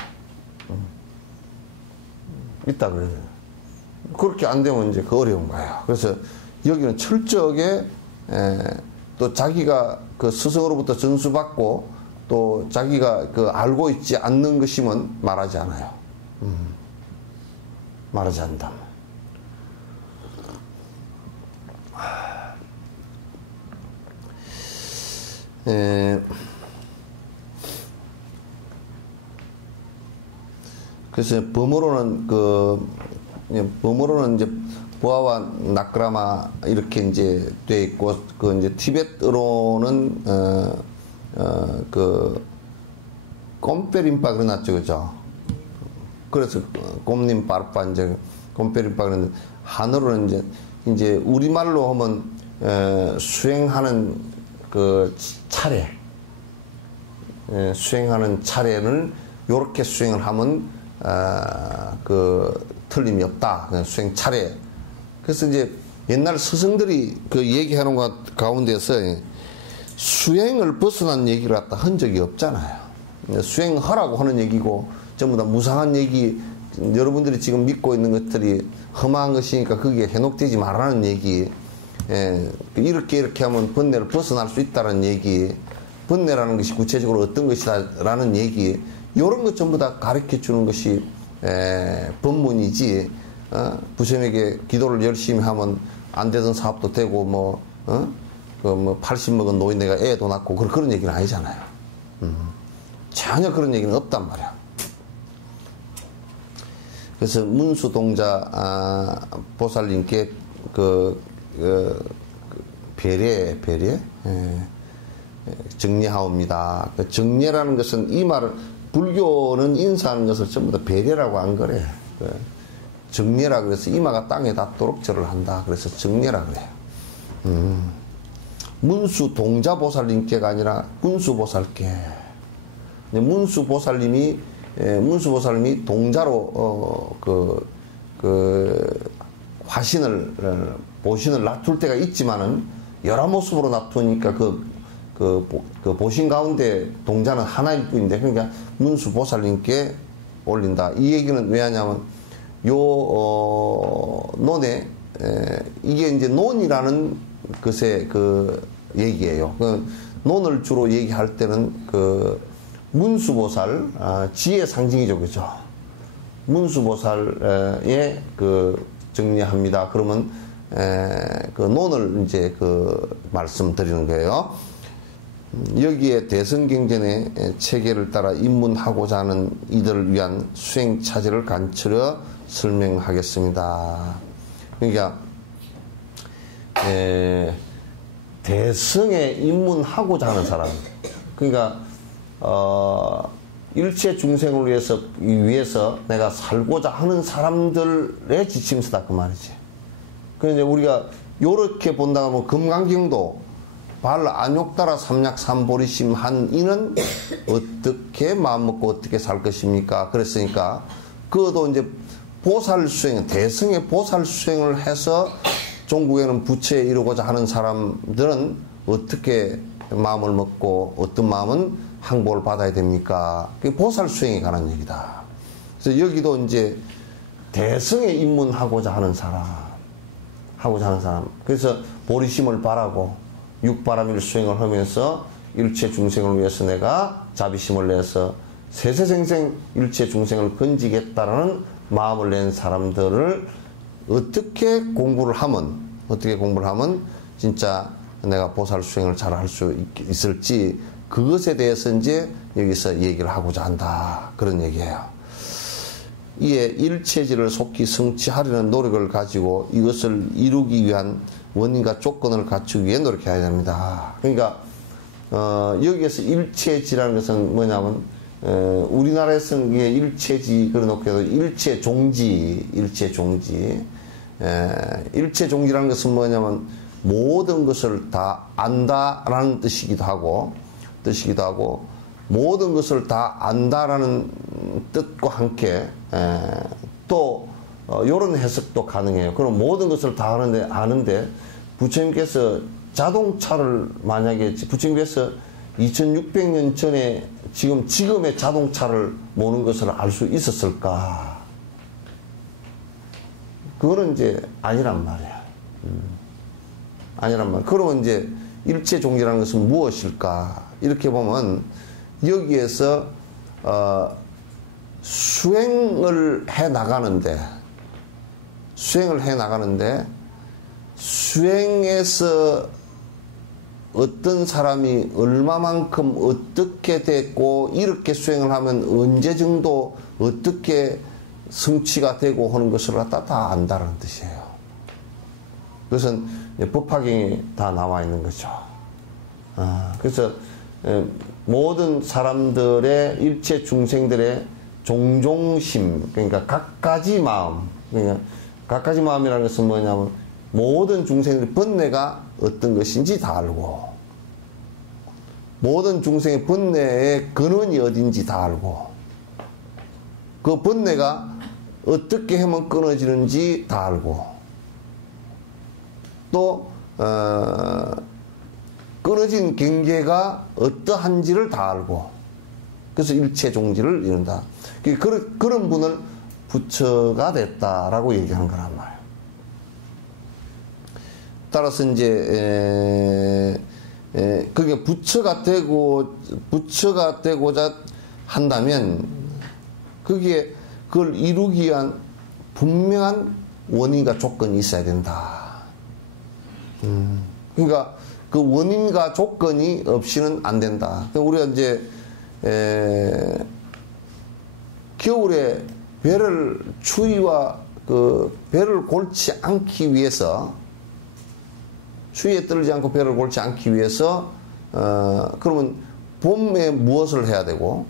있다 그래야 돼. 그렇게 안 되면 이제 그 어려운 거예요. 그래서 여기는 철저하게 또 자기가 그 스승으로부터 전수받고 또 자기가 그 알고 있지 않는 것이면 말하지 않아요. 말하지 않는다. 그래서 범어로는 이제 보아와 나크라마 이렇게 이제 돼 있고 그 이제 티베트어로는 그 꼼페림파 그래놨죠, 그죠? 그래서 꼼님 빠르빠 이제 꼼페림파 그랬는데 한어로는 이제 우리말로 하면 수행하는 그 차례, 수행하는 차례를 요렇게 수행을 하면 그 틀림이 없다. 수행 차례. 그래서 이제 옛날 스승들이 그 얘기하는 것 가운데서 수행을 벗어난 얘기를 갖다 한 적이 없잖아요. 수행하라고 하는 얘기고 전부 다 무상한 얘기, 여러분들이 지금 믿고 있는 것들이 험한 것이니까 거기에 현혹되지 말라는 얘기, 이렇게 하면 번뇌를 벗어날 수 있다는 얘기, 번뇌라는 것이 구체적으로 어떤 것이다라는 얘기, 이런 것 전부 다 가르쳐 주는 것이 법문이지. 부처님에게 기도를 열심히 하면 안 되던 사업도 되고 그 80 먹은 노인네가 애도 낳고 그런 얘기는 아니잖아요. 전혀 그런 얘기는 없단 말이야. 그래서 문수동자 보살님께 배례 정례하옵니다. 그 정례라는 것은 이 말을 불교는 인사하는 것을 전부 다 배례라고 안 그래. 정례라 그래서 이마가 땅에 닿도록 절을 한다. 그래서 정례라 그래요. 문수동자보살님께가 아니라 군수보살께. 문수보살님이 동자로 화신을 보신을 놔둘 때가 있지만은 여러 모습으로 놔두니까 그 보신 가운데 동자는 하나일 뿐인데, 그러니까 문수보살님께 올린다. 이 얘기는 왜 하냐면 논에 이게 이제 논이라는 것의 그 얘기예요. 논을 주로 얘기할 때는 문수보살, 지혜 상징이죠, 그죠? 문수보살에 정리합니다. 그러면 그 논을 이제 말씀드리는 거예요. 여기에 대성경전의 체계를 따라 입문하고자 하는 이들을 위한 수행차질을 간추려 설명하겠습니다. 그러니까 대성에 입문하고자 하는 사람, 그러니까 일체 중생을 위해서 내가 살고자 하는 사람들의 지침서다 그 말이지. 그런데 우리가 요렇게 본다 하면 금강경도 발 안욕따라 삼약 삼보리심 한 이는 어떻게 마음먹고 어떻게 살 것입니까? 그랬으니까 그것도 이제 보살수행, 대성의 보살수행을 해서 종국에는 부처에 이루고자 하는 사람들은 어떻게 마음을 먹고 어떤 마음은 항복을 받아야 됩니까? 그게 보살수행에 관한 얘기다. 그래서 여기도 이제 대성에 입문하고자 하는 사람, 그래서 보리심을 바라고 육바라밀 수행을 하면서 일체 중생을 위해서 내가 자비심을 내서 세세생생 일체 중생을 건지겠다라는 마음을 낸 사람들을 어떻게 공부를 하면 진짜 내가 보살 수행을 잘 할 수 있을지 그것에 대해서 이제 여기서 얘기를 하고자 한다. 그런 얘기예요. 이에 일체지를 속히 성취하려는 노력을 가지고 이것을 이루기 위한 원인과 조건을 갖추기 위해 노력해야 됩니다. 그러니까 여기에서 일체지라는 것은 뭐냐면 우리나라에서는 이게 일체지 그래놓고 해도 일체종지라는 것은 뭐냐면 모든 것을 다 안다라는 뜻이기도 하고 모든 것을 다 안다라는 뜻과 함께 또 이런 해석도 가능해요. 그럼 모든 것을 다 아는데 부처님께서 자동차를 만약에 부처님께서 2600년 전에 지금의 자동차를 모는 것을 알 수 있었을까? 그거는 이제 아니란 말이야. 아니란 말. 그러면 이제 일체종지라는 것은 무엇일까? 이렇게 보면 여기에서 수행을 해 나가는데 수행에서 어떤 사람이 얼마만큼 어떻게 됐고 이렇게 수행을 하면 언제 정도 어떻게 성취가 되고 하는 것을 갖다 다 안다는 뜻이에요. 그것은 법화경에 다 나와 있는 거죠. 그래서 모든 사람들의 일체 중생들의 종종심, 그러니까 각가지 마음이라는 것은 뭐냐면 모든 중생들의 번뇌가 어떤 것인지 다 알고 모든 중생의 번뇌의 근원이 어딘지 다 알고 그 번뇌가 어떻게 하면 끊어지는지 다 알고 또 끊어진 경계가 어떠한지를 다 알고 그래서 일체종지를 이룬다. 그런 분을 부처가 됐다라고 얘기하는 거란 말이에요. 따라서 이제 그게 부처가 되고자 한다면 그걸 이루기 위한 분명한 원인과 조건이 있어야 된다. 그러니까 그 원인과 조건이 없이는 안 된다. 우리가 이제 겨울에 추위와 배를 골지 않기 위해서 추위에 떨지 않고 배를 골지 않기 위해서 그러면 봄에 무엇을 해야 되고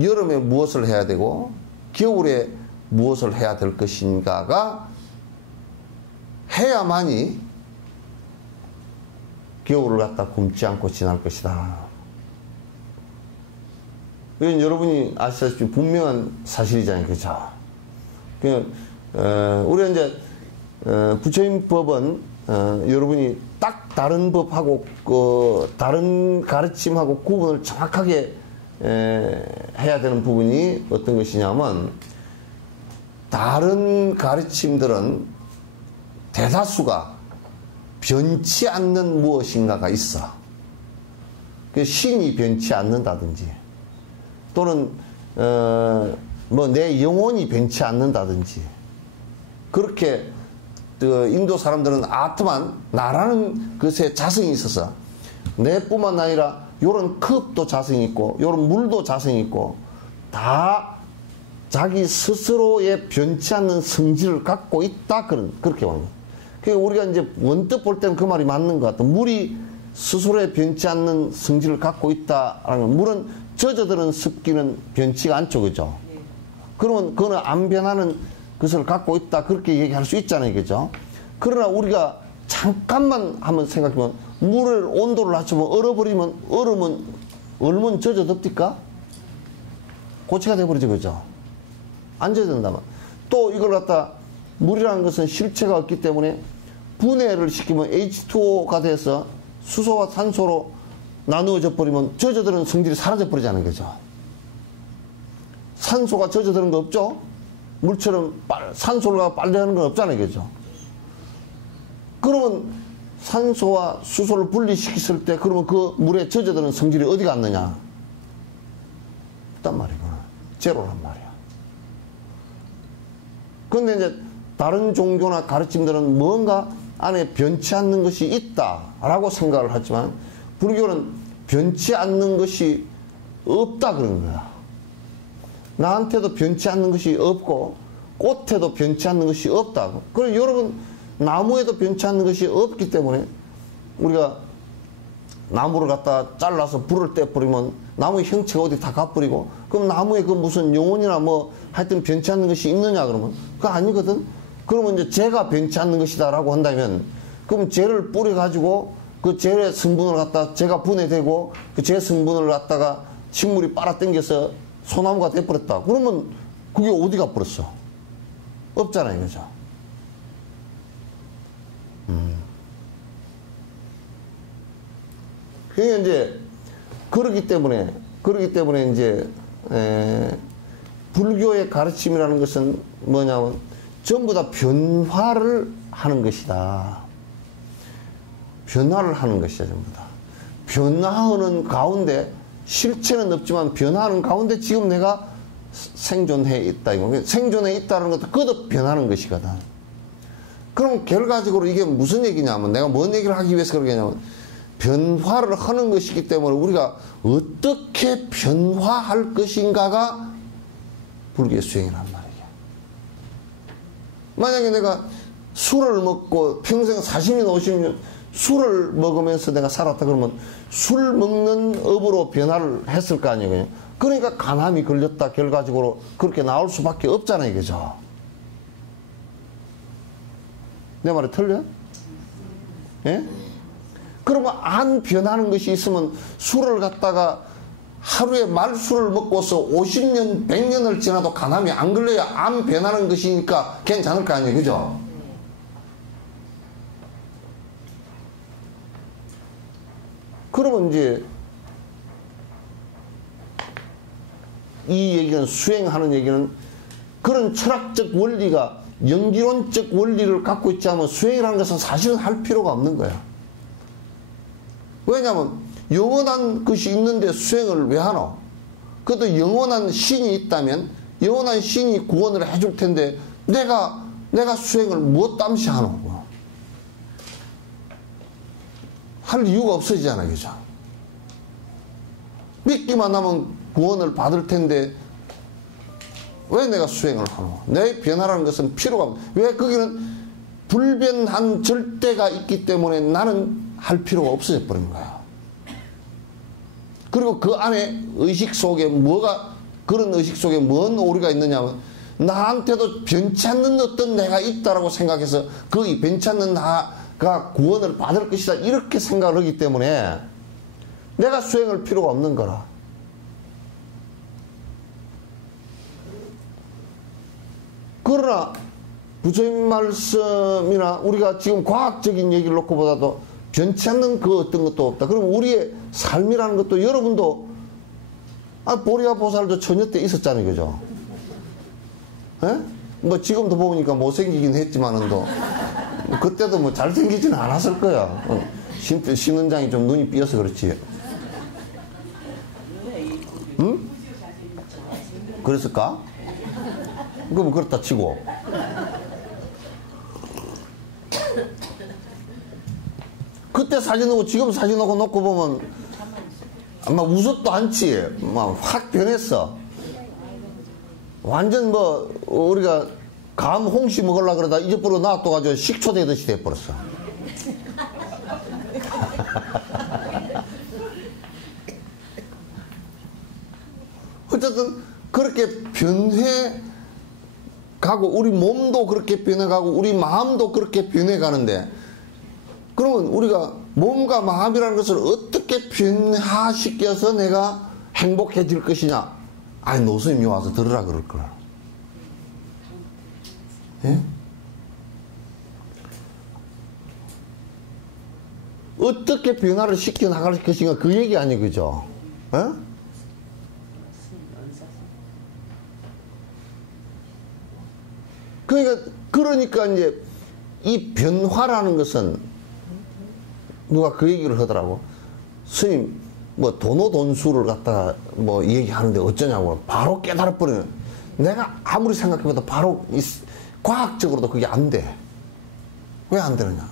여름에 무엇을 해야 되고 겨울에 무엇을 해야 될 것인가가 해야만이 겨울을 갖다 굶지 않고 지날 것이다. 이건 여러분이 아시다시피 분명한 사실이잖아요. 그죠? 우리가 이제 부처님 법은 여러분이 딱 다른 법하고 다른 가르침하고 구분을 정확하게 해야 되는 부분이 어떤 것이냐면 다른 가르침들은 대다수가 변치 않는 무엇인가가 있어. 신이 변치 않는다든지 또는 뭐 내 영혼이 변치 않는다든지 그렇게 인도 사람들은 아트만 나라는 것에 자성이 있어서 내뿐만 아니라 요런 컵도 자성이 있고 요런 물도 자성이 있고 다 자기 스스로의 변치 않는 성질을 갖고 있다. 그렇게 보는 거예요. 그러니까 우리가 이제 원뜻 볼 때는 그 말이 맞는 것 같아. 물이 스스로의 변치 않는 성질을 갖고 있다라는 건, 물은 젖어드는 습기는 변치가 않죠. 그죠? 그러면 그거는 안 변하는 것을 갖고 있다. 그렇게 얘기할 수 있잖아요. 그죠? 그러나 우리가 잠깐만 한번 생각해보면 물을 온도를 낮추면 얼어버리면 얼으면 젖어듭니까? 고체가 돼버리죠. 그죠? 안 젖어든다면. 또 이걸 갖다 물이라는 것은 실체가 없기 때문에 분해를 시키면 H2O가 돼서 수소와 산소로 나누어져 버리면 젖어드는 성질이 사라져 버리잖아요. 그죠? 산소가 젖어드는 거 없죠? 물처럼 산소가 빨래하는 건 없잖아요. 그죠? 그러면 산소와 수소를 분리시켰을 때 그러면 그 물에 젖어드는 성질이 어디 갔느냐? 없단 말이구나. 제로란 말이야. 근데 이제 다른 종교나 가르침들은 뭔가 안에 변치 않는 것이 있다라고 생각을 하지만 불교는 변치 않는 것이 없다 그런 거야. 나한테도 변치 않는 것이 없고 꽃에도 변치 않는 것이 없다고. 그리고 여러분 나무에도 변치 않는 것이 없기 때문에 우리가 나무를 갖다 잘라서 불을 떼버리면 나무의 형체가 어디 다 가버리고 그럼 나무에 그 무슨 영혼이나 뭐 하여튼 변치 않는 것이 있느냐 그러면 그거 아니거든. 그러면 이제 재가 변치 않는 것이다라고 한다면 그럼 재를 뿌려가지고 그 재의 성분을 갖다 재가 분해되고 그 재 성분을 갖다가 식물이 빨아당겨서 소나무가 돼버렸다. 그러면 그게 어디 가버렸어? 없잖아요. 그죠? 그게 이제 그러기 때문에 이제 불교의 가르침이라는 것은 뭐냐면 전부 다 변화를 하는 것이다. 변화를 하는 것이다. 전부 다. 변화하는 가운데 실체는 없지만 변화하는 가운데 지금 내가 생존해 있다. 생존해 있다는 것도 그것도 변하는 것이거든. 그럼 결과적으로 이게 무슨 얘기냐면 내가 뭔 얘기를 하기 위해서 그러겠냐면 변화를 하는 것이기 때문에 우리가 어떻게 변화할 것인가가 불교의 수행이란 말이에요. 만약에 내가 술을 먹고 평생 40년, 50년 술을 먹으면서 내가 살았다 그러면 술 먹는 업으로 변화를 했을 거 아니에요. 그러니까 간암이 걸렸다 결과적으로 그렇게 나올 수밖에 없잖아요. 그죠? 내 말이 틀려? 예? 그러면 안 변하는 것이 있으면 술을 갖다가 하루에 말술을 먹고서 50년, 100년을 지나도 간암이 안 걸려야 안 변하는 것이니까 괜찮을 거 아니에요. 그죠? 그러면 이제 이 얘기는 수행하는 얘기는 그런 철학적 원리가 연기론적 원리를 갖고 있지 않으면 수행이라는 것은 사실은 할 필요가 없는 거야. 왜냐하면 영원한 것이 있는데 수행을 왜 하노? 그것도 영원한 신이 있다면 영원한 신이 구원을 해줄 텐데 내가 수행을 무엇 땀시 하노? 할 이유가 없어지잖아요. 그죠? 믿기만 하면 구원을 받을 텐데 왜 내가 수행을 하노? 내 변화라는 것은 필요가 없는. 왜 거기는 불변한 절대가 있기 때문에 나는 할 필요가 없어져 버린 거야. 그리고 그 안에 의식 속에 그런 의식 속에 뭔 오류가 있느냐면 나한테도 변치 않는 어떤 내가 있다라고 생각해서 그 변치 않는 나가 구원을 받을 것이다 이렇게 생각을 하기 때문에 내가 수행할 필요가 없는 거라. 그러나 부처님 말씀이나 우리가 지금 과학적인 얘기를 놓고 보다도 변치 않는 그 어떤 것도 없다. 그럼 우리의 삶이라는 것도 여러분도 보리아 보살도 처녀 때 있었잖아요. 그죠? 에? 뭐 지금도 보니까 못생기긴 했지만은도 그때도 뭐 잘생기지는 않았을 거야. 신원장이 좀 눈이 삐어서 그렇지. 응? 그랬을까? 그럼 그렇다 치고. 그때 사진하고 지금 사진하고 놓고 보면 막 웃었도 않지. 막 확 변했어. 완전 뭐, 우리가 감 홍시 먹으려고 그러다 잊어버리고 놔둬가지고 식초 되듯이 돼버렸어. 어쨌든 그렇게 변해 가고 우리 몸도 그렇게 변해가고 우리 마음도 그렇게 변해가는데, 그러면 우리가 몸과 마음이라는 것을 어떻게 변화시켜서 내가 행복해질 것이냐? 아니, 노스님이 와서 들으라 그럴 거야. 예? 어떻게 변화를 시켜 나갈 것인가, 그 얘기 아니, 그죠? 예? 그러니까 이제 이 변화라는 것은 누가 그 얘기를 하더라고. 스님, 뭐 돈수를 갖다가 뭐 얘기하는데 어쩌냐고. 바로 깨달아버리는. 내가 아무리 생각해봐도 바로 과학적으로도 그게 안 돼. 왜 안 되느냐?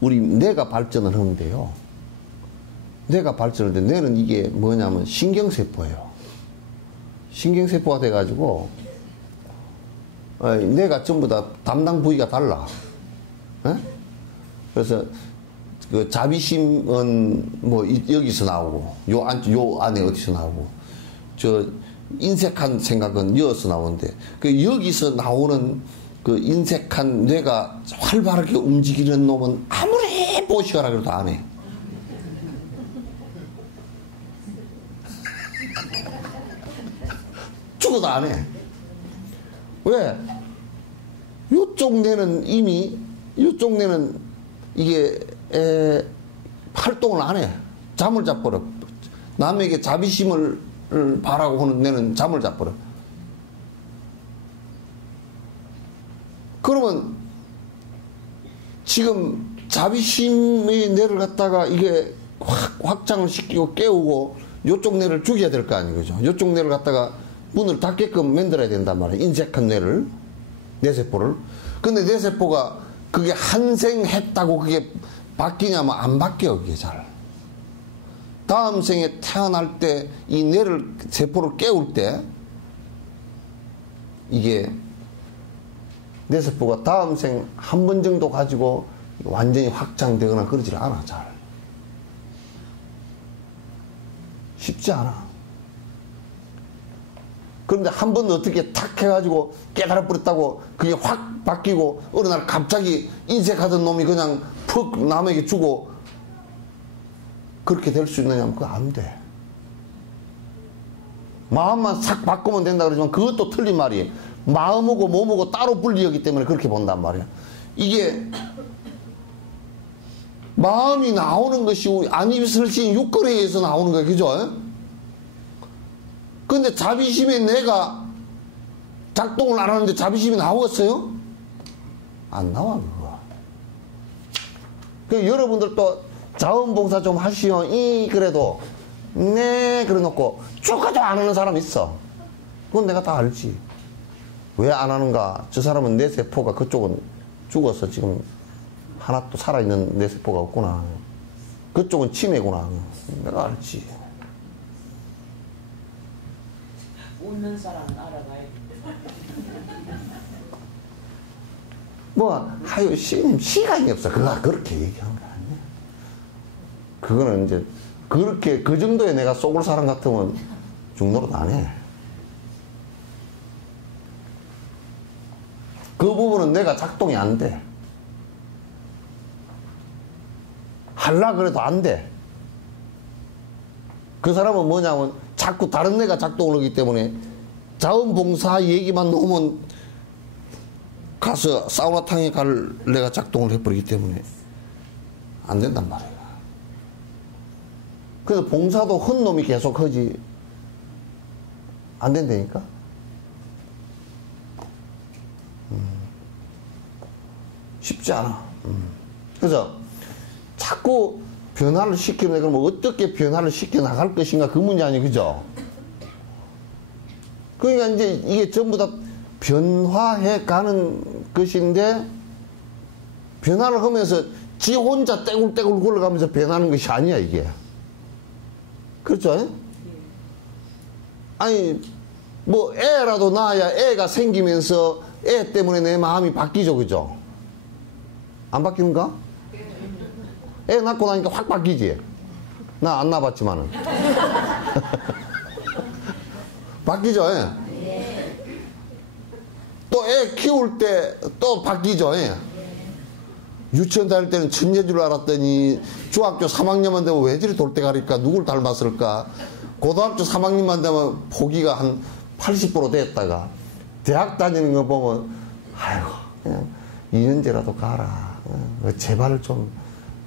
우리 뇌가 발전을 하면 돼요. 뇌가 발전을 돼. 뇌는 이게 뭐냐면 신경세포예요. 신경세포가 돼가지고 뇌가 전부 다 담당 부위가 달라. 에? 그래서 그 자비심은 뭐 여기서 나오고, 요 안에 어디서 나오고, 저 인색한 생각은 여기서 나오는데, 그 여기서 나오는 그 인색한 뇌가 활발하게 움직이는 놈은 아무리 보시거라 그래도 안 해. 죽어도 안 해. 왜? 요쪽 뇌는 이미, 요쪽 뇌는 이게 활동을 안 해. 잠을 자버려. 남에게 자비심을 바라고 하는 뇌는 잠을 자버려. 그러면 지금 자비심의 뇌를 갖다가 이게 확장을 시키고 깨우고 요쪽 뇌를 죽여야 될 거 아니에요, 그죠? 요쪽 뇌를 갖다가 문을 닫게끔 만들어야 된단 말이에요. 인색한 뇌를, 뇌세포를. 근데 뇌세포가 그게 한생했다고 그게 바뀌냐면 안 바뀌어, 그게 잘. 다음 생에 태어날 때 이 뇌를, 세포를 깨울 때 이게 뇌세포가 다음 생 한 번 정도 가지고 완전히 확장되거나 그러질 않아, 잘. 쉽지 않아. 그런데 한 번 어떻게 탁 해가지고 깨달아버렸다고 그게 확 바뀌고 어느 날 갑자기 인색하던 놈이 그냥 푹 남에게 주고 그렇게 될 수 있느냐면 그거 안 돼. 마음만 싹 바꾸면 된다 그러지만 그것도 틀린 말이에요. 마음하고 몸하고 따로 분리하기 때문에 그렇게 본단 말이에요. 이게 마음이 나오는 것이 안입설신 육근에 의해서 나오는 거예요. 그죠? 근데 자비심에 내가 작동을 안 하는데 자비심이 나오겠어요? 안 나와, 그거. 그 여러분들도 자원봉사 좀 하시오. 그래도 네 그래 놓고 죽어도 안 하는 사람 있어. 그건 내가 다 알지. 왜 안 하는가? 저 사람은 내 세포가 그쪽은 죽어서 지금 하나 또 살아있는 내 세포가 없구나. 그쪽은 치매구나. 내가 알지. 웃는 사람은 알아가야 뭐, 하여, 시간이 없어. 그거 그렇게 얘기하는 거 아니야. 그거는 이제, 그렇게, 그 정도에 내가 속을 사람 같으면 중노릇 안 해. 그 부분은 내가 작동이 안 돼. 할라 그래도 안 돼. 그 사람은 뭐냐면 자꾸 다른 애가 작동을 하기 때문에 자원봉사 얘기만 놓으면 가서 사우나탕에 갈 내가 작동을 해버리기 때문에 안 된단 말이야. 그래서 봉사도 큰 놈이 계속 하지 안 된다니까. 쉽지 않아. 그래서 자꾸 변화를 시키면 그러면 어떻게 변화를 시켜 나갈 것인가 그 문제 아니에요, 그죠? 그러니까 이제 이게 전부 다 변화해 가는 것인데 변화를 하면서 지 혼자 떼굴떼굴 굴러가면서 변하는 것이 아니야, 이게. 그렇죠? 아니, 뭐, 애라도 낳아야 애가 생기면서 애 때문에 내 마음이 바뀌죠, 그죠? 안 바뀌는가? 애 낳고 나니까 확 바뀌지? 나 안 낳아봤지만은. 바뀌죠, 예? 또 애 키울 때 또 바뀌죠, 예? 유치원 다닐 때는 천재인 줄 알았더니 중학교 3학년만 되면 왜 저리 돌대가리까? 누굴 닮았을까? 고등학교 3학년만 되면 포기가 한 80% 됐다가 대학 다니는 거 보면 아이고 그냥 2년제라도 가라. 제발 좀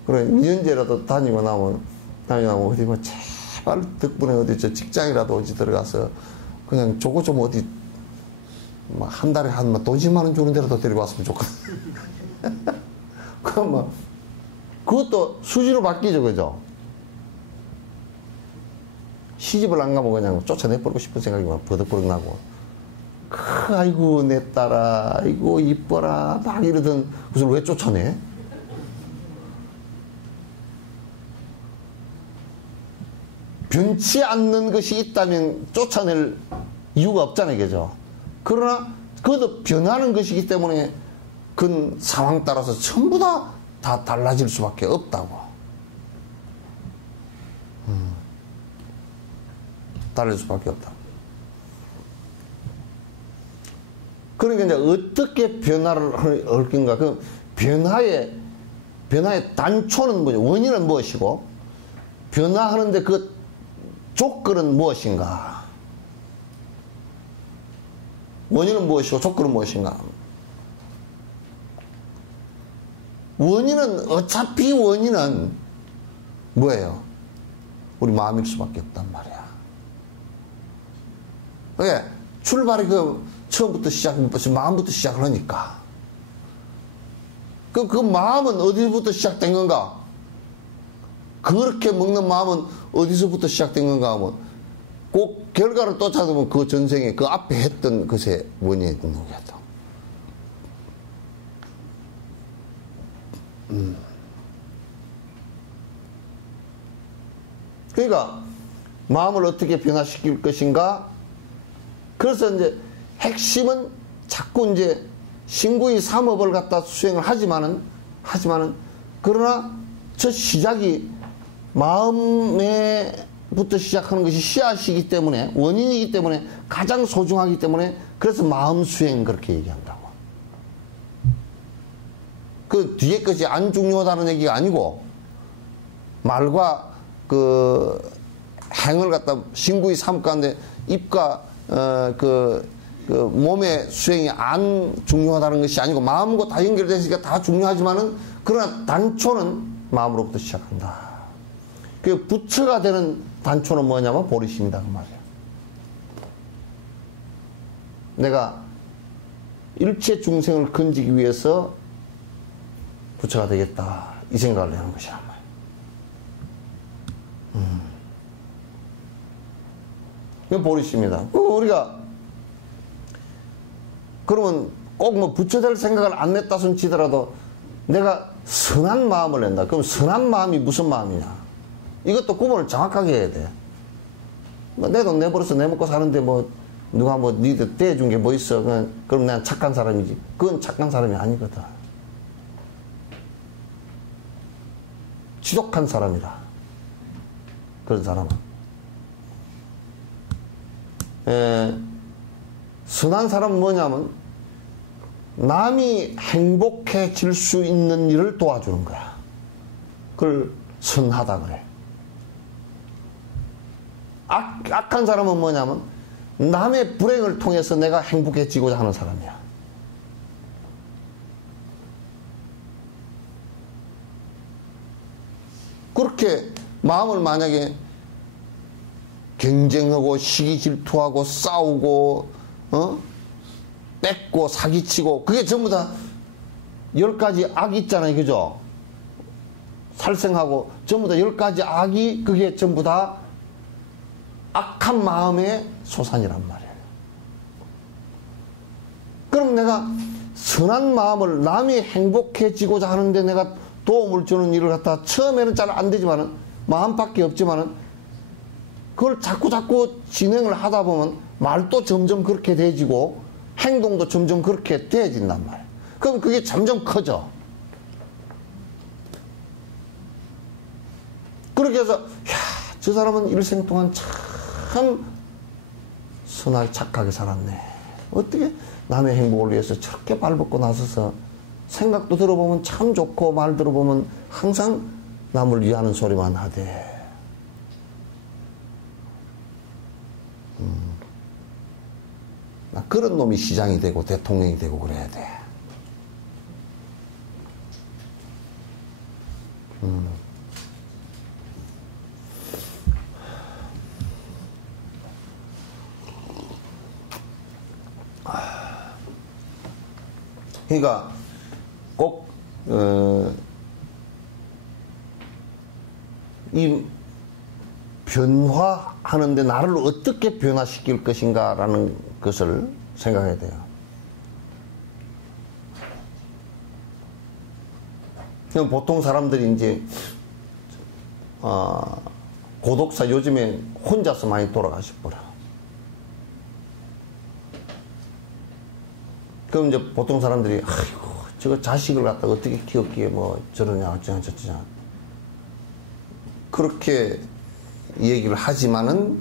그래 2년제라도 다니고 나면 어디 뭐 제발 덕분에 어디 저 직장이라도 어디 들어가서 그냥 저거 좀 어디 뭐 한 달에 한 돈 10만 원 주는 데라도 데리고 왔으면 좋겠다. 그럼 뭐 그것도 수시로 바뀌죠, 그죠? 시집을 안 가면 그냥 쫓아내버리고 싶은 생각이 막 버덕버덕 나고, 아이고 내 딸아, 아이고 이뻐라 막 이러던 그것을 왜 쫓아내? 변치 않는 것이 있다면 쫓아낼 이유가 없잖아요, 그죠? 그러나 그것도 변하는 것이기 때문에 그 상황 따라서 전부 다 달라질 수밖에 없다고. 달라질 수밖에 없다. 그러니까 이제 어떻게 변화를 할 건가? 그 변화의 단초는 뭐죠? 원인은 무엇이고, 변화하는데 그 조건은 무엇인가? 원인은 무엇이고 조건은 무엇인가? 어차피 원인은 뭐예요? 우리 마음일 수밖에 없단 말이야. 왜? 출발이 처음부터 마음부터 시작을 하니까. 그 마음은 어디서부터 시작된 건가? 그렇게 먹는 마음은 어디서부터 시작된 건가 하면 꼭 결과를 쫓아보면 그 전생에 그 앞에 했던 것의 원인이 있는 거겠다. 그러니까 마음을 어떻게 변화시킬 것인가? 그래서 이제 핵심은 자꾸 이제 신구의 삼업을 갖다 수행을 하지만은 그러나 저 시작이 마음에부터 시작하는 것이 씨앗이기 때문에, 원인이기 때문에 가장 소중하기 때문에, 그래서 마음 수행 그렇게 얘기한다고. 그 뒤에 것이 안 중요하다는 얘기가 아니고, 말과 그 행을 갖다 신구의 삼 가운데 입과 몸의 수행이 안 중요하다는 것이 아니고, 마음과 다 연결되니까 다 중요하지만은, 그러나 단초는 마음으로부터 시작한다. 그 부처가 되는 단초는 뭐냐면 보리심이다 그 말이야. 내가 일체 중생을 건지기 위해서 부처가 되겠다 이 생각을 하는 것이란 말이야. 그 보리심이다. 우리가 그러면 꼭 뭐 부처 될 생각을 안 냈다 손 치더라도 내가 선한 마음을 낸다. 그럼 선한 마음이 무슨 마음이냐? 이것도 구분을 정확하게 해야 돼. 뭐 내 돈 내버려서 내 먹고 사는데 뭐 누가 뭐 니들 대준 게 뭐 있어? 그럼 난 착한 사람이지. 그건 착한 사람이 아니거든. 지독한 사람이다. 그런 사람은. 선한 사람은 뭐냐면 남이 행복해질 수 있는 일을 도와주는 거야. 그걸 선하다 그래. 악한 사람은 뭐냐면 남의 불행을 통해서 내가 행복해지고자 하는 사람이야. 그렇게 마음을 만약에 경쟁하고 시기 질투하고 싸우고 뺏고 사기치고 그게 전부 다 10가지 악이 있잖아요. 그죠? 살생하고 전부 다 10가지 악이 그게 전부 다 악한 마음의 소산이란 말이에요. 그럼 내가 선한 마음을 남이 행복해지고자 하는데 내가 도움을 주는 일을 갖다 처음에는 잘 안 되지만은 마음밖에 없지만은 그걸 자꾸 진행을 하다 보면 말도 점점 그렇게 돼지고 행동도 점점 그렇게 돼진단 말이에요. 그럼 그게 점점 커져. 그렇게 해서 저 사람은 일생 동안 참 선하게 착하게 살았네. 어떻게 남의 행복을 위해서 저렇게 발벗고 나서서 생각도 들어보면 참 좋고 말 들어보면 항상 남을 위하는 소리만 하되 그런 놈이 시장이 되고 대통령이 되고 그래야 돼. 그러니까 꼭 이 변화하는데 나를 어떻게 변화시킬 것인가라는 것을 생각해야 돼요. 보통 사람들이 이제 고독사 요즘에 혼자서 많이 돌아가셔버려. 그럼 이제 보통 사람들이 아이고 저거 자식을 갖다가 어떻게 키웠기에 뭐 저러냐 어쩌냐 저쩌냐 그렇게 얘기를 하지만은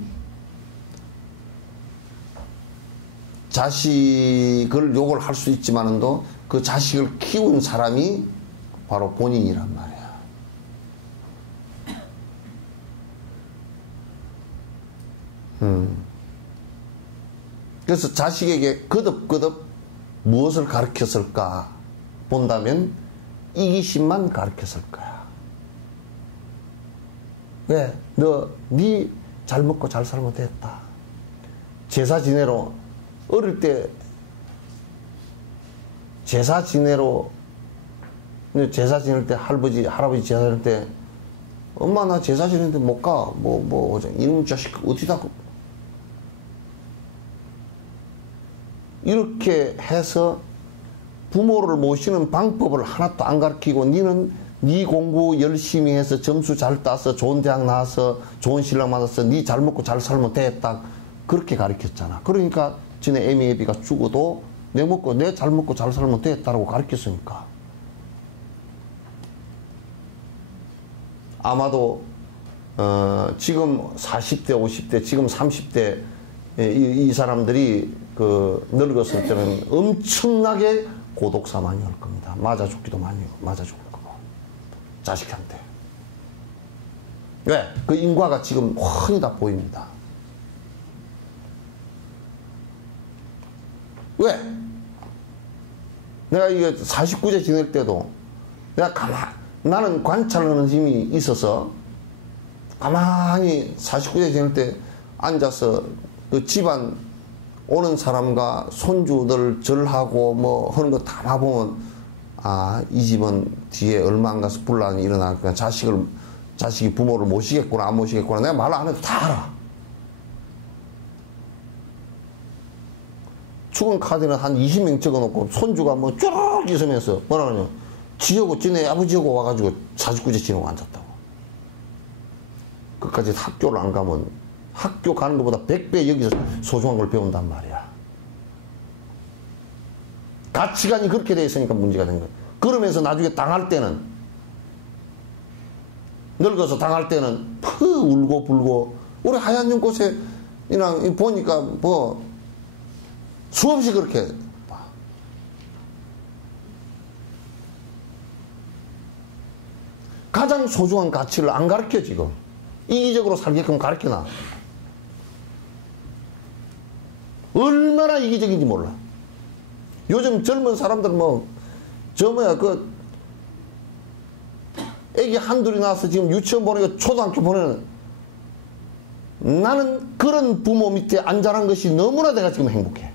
자식을 욕을 할 수 있지만은도 그 자식을 키운 사람이 바로 본인이란 말이야. 그래서 자식에게 거듭거듭 무엇을 가르쳤을까 본다면 이기심만 가르쳤을 거야. 왜? 니 잘 먹고 잘 살면 됐다. 제사 지내러 어릴 때 제사 지낼 때 할아버지 제사 지낼 때 엄마 나 제사 지내는데 못 가. 이놈 자식 어디다 이렇게 해서 부모를 모시는 방법을 하나도 안 가르치고 니는 니 공부 열심히 해서 점수 잘 따서 좋은 대학 나와서 좋은 신랑 만나서 니 잘 먹고 잘 살면 됐다. 그렇게 가르쳤잖아. 그러니까 전에 애미 애비가 죽어도 내 잘 먹고 잘 살면 됐다라고 가르쳤으니까. 아마도 지금 40대 50대 지금 30대 이 사람들이 늙었을 때는 엄청나게 고독사 많이 할 겁니다. 맞아 죽기도 많이 맞아 죽을 거고 자식한테. 왜? 그 인과가 지금 훤히 다 보입니다. 왜? 내가 이게 49세 지낼 때도 나는 관찰하는 힘이 있어서 가만히 49세 지낼 때 앉아서 그 집안 오는 사람과 손주들 절하고 하는 거 다 봐보면 이 집은 뒤에 얼마 안 가서 분란이 일어나니까 자식이 부모를 모시겠구나 안 모시겠구나 내가 말 안 해도 다 알아. 죽은 카드는 한 20명 적어놓고 손주가 쭉 있으면서 뭐라 그러냐 지하고 지네 아버지하고 와가지고 49제 지내고 앉았다고. 끝까지 학교를 안 가면 학교 가는 것보다 100배 여기서 소중한 걸 배운단 말이야. 가치관이 그렇게 돼 있으니까 문제가 된 거야. 그러면서 나중에 당할 때는 늙어서 당할 때는 울고 불고 우리 하얀 연꽃에 보니까 수없이 그렇게 봐. 가장 소중한 가치를 안 가르쳐 지금. 이기적으로 살게끔 가르쳐놔. 얼마나 이기적인지 몰라. 요즘 젊은 사람들 애기 한둘이 나와서 지금 유치원 보내고 초등학교 보내는 나는 그런 부모 밑에 안 자란 것이 너무나 내가 지금 행복해.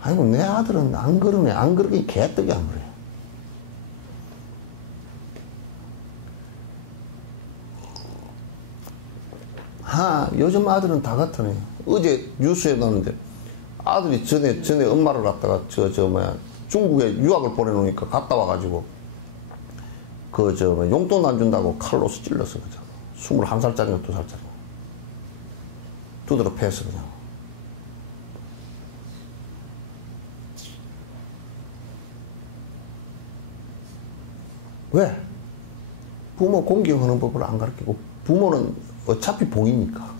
아이고 내 아들은 안 그러네. 안 그러게 개떡이 안 그래. 요즘 아들은 다 같으네. 어제 뉴스에 나왔는데 아들이 전에 엄마를 갖다가 중국에 유학을 보내놓으니까 갔다 와가지고 용돈 안 준다고 칼로 찔러서 그죠. 21살짜리가 2살짜리. 두드러 패서 그냥. 왜? 부모 공경하는 법을 안 가르치고, 부모는 어차피 봉이니까.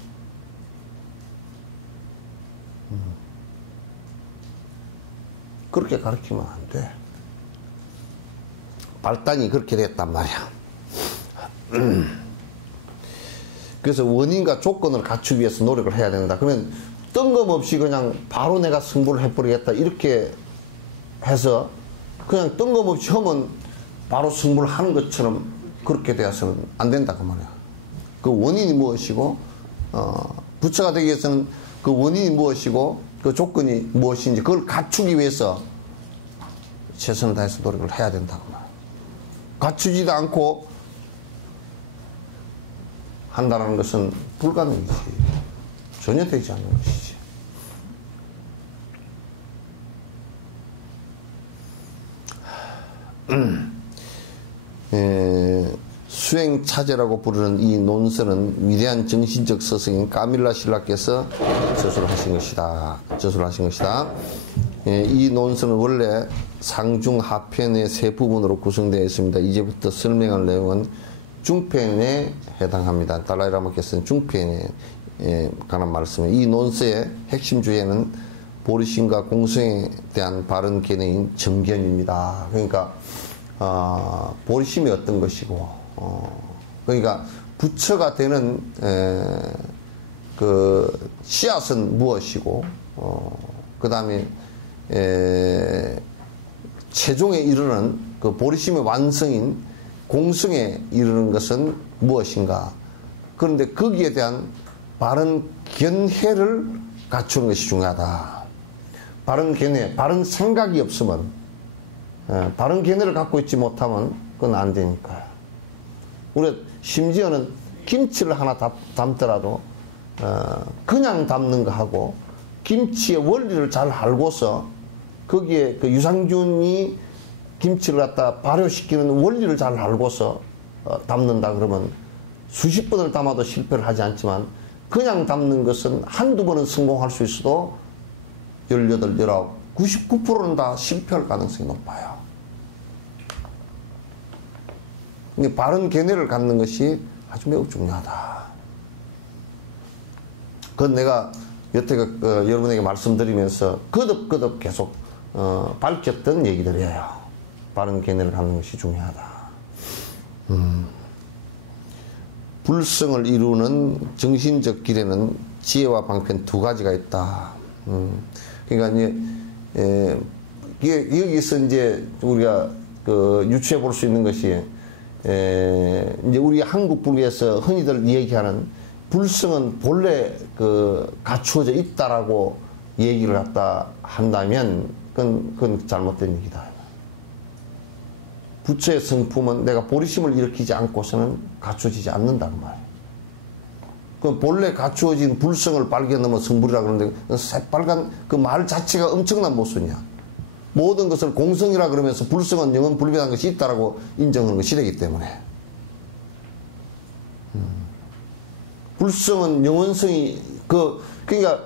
그렇게 가르치면 안 돼. 발단이 그렇게 됐단 말이야. 그래서 원인과 조건을 갖추기 위해서 노력을 해야 된다. 그러면 뜬금없이 그냥 바로 내가 승부를 해버리겠다. 이렇게 해서 그냥 뜬금없이 하면 바로 승부를 하는 것처럼 그렇게 되어서는 안 된다. 그 말이야. 그 원인이 무엇이고, 부처가 되기 위해서는 그 원인이 무엇이고, 그 조건이 무엇인지 그걸 갖추기 위해서 최선을 다해서 노력을 해야 된다고 말이야. 갖추지도 않고 한다는 것은 불가능이지. 전혀 되지 않는 것이지. 수행차제라고 부르는 이 논설은 위대한 정신적 스승인 까밀라 신라께서 저술하신 것이다. 저술하신 것이다. 이 논설은 원래 상중하편의 세 부분으로 구성되어 있습니다. 이제부터 설명할 내용은 중편에 해당합니다. 달라이라마께서는 중편에 관한 말씀을. 이 논서의 핵심 주제는 보리심과 공성에 대한 바른 견해인 정견입니다. 그러니까 보리심이 어떤 것이고, 그러니까 부처가 되는 그 씨앗은 무엇이고, 그 다음에 최종에 이르는 그 보리심의 완성인 공성에 이르는 것은 무엇인가. 그런데 거기에 대한 바른 견해를 갖추는 것이 중요하다. 바른 견해, 바른 생각이 없으면, 바른 견해를 갖고 있지 못하면 그건 안 되니까요. 우리 심지어는 김치를 하나 담더라도 그냥 담는 거 하고 김치의 원리를 잘 알고서 거기에 그 유산균이 김치를 갖다 발효시키는 원리를 잘 알고서 담는다 그러면 수십 번을 담아도 실패를 하지 않지만, 그냥 담는 것은 한두 번은 성공할 수 있어도 18, 19, 99%는 다 실패할 가능성이 높아요. 바른 견해를 갖는 것이 아주 매우 중요하다. 그건 내가 여태껏 여러분에게 말씀드리면서 거듭거듭 계속 밝혔던 얘기들이에요. 바른 견해를 갖는 것이 중요하다. 불성을 이루는 정신적 길에는 지혜와 방편 두 가지가 있다. 그러니까 이제 여기서 이제 우리가 그 유추해 볼 수 있는 것이, 이제 우리 한국 불교에서 흔히들 얘기하는 불성은 본래 그 갖추어져 있다라고 얘기를 갖다 한다면 그건 잘못된 얘기다. 부처의 성품은 내가 보리심을 일으키지 않고서는 갖추어지지 않는다는 말이에요. 그 본래 갖추어진 불성을 발견하면 성불이라 그러는데, 새빨간 그 말 자체가 엄청난 모순이야. 모든 것을 공성이라 그러면서 불성은 영원 불변한 것이 있다라고 인정하는 것이 되기 때문에. 불성은 영원성이, 그러니까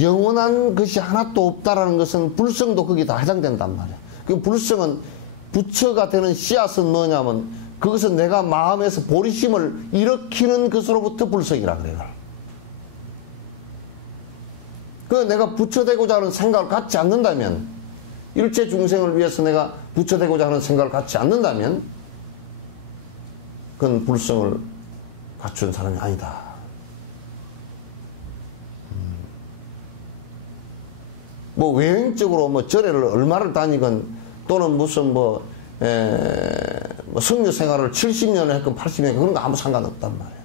영원한 것이 하나도 없다라는 것은 불성도 거기 다 해당된단 말이야. 그 불성은 부처가 되는 씨앗은 뭐냐면, 그것은 내가 마음에서 보리심을 일으키는 것으로부터 불성이라 그래요. 그 내가 부처 되고자 하는 생각을 갖지 않는다면, 일체 중생을 위해서 내가 부처 되고자 하는 생각을 갖지 않는다면, 그건 불성을 갖춘 사람이 아니다. 뭐 외형적으로 뭐 절에를 얼마를 다니건, 또는 무슨 뭐 성묘 생활을 70년을 했건 80년 그런 거 아무 상관없단 말이에요.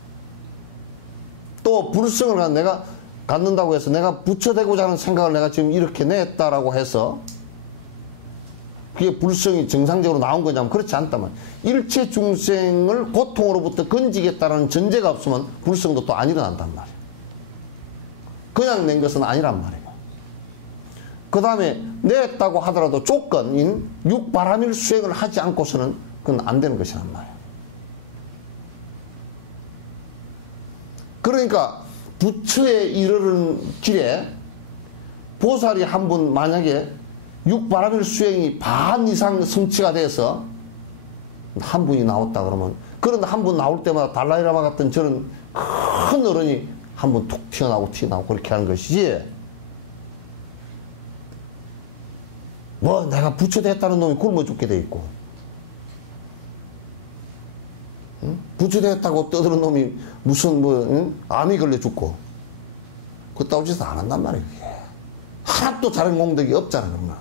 또 불성을 내가 갖는다고 해서 내가 부처 되고자 하는 생각을 내가 지금 이렇게 냈다라고 해서 그게 불성이 정상적으로 나온 거냐면 그렇지 않단 말이에요. 일체 중생을 고통으로부터 건지겠다라는 전제가 없으면 불성도 또 안 일어난단 말이에요. 그냥 낸 것은 아니란 말이에요. 그 다음에 냈다고 하더라도 조건인 육바라밀 수행을 하지 않고서는 그건 안 되는 것이란 말이에요. 그러니까 부처에 이르는 길에 보살이 한 분 만약에 육바라밀 수행이 반 이상 성취가 돼서 한 분이 나왔다 그러면, 그런데 한 분 나올 때마다 달라이라마 같은 저런 큰 어른이 한 분 툭 튀어나오고 그렇게 하는 것이지, 뭐 내가 부처 됐다는 놈이 굶어 죽게 돼 있고, 응? 부처 됐다고 떠드는 놈이 무슨 응? 암이 걸려 죽고, 그따위 짓은 안 한단 말이에요. 그게 하나도 다른 공덕이 없잖아. 그러면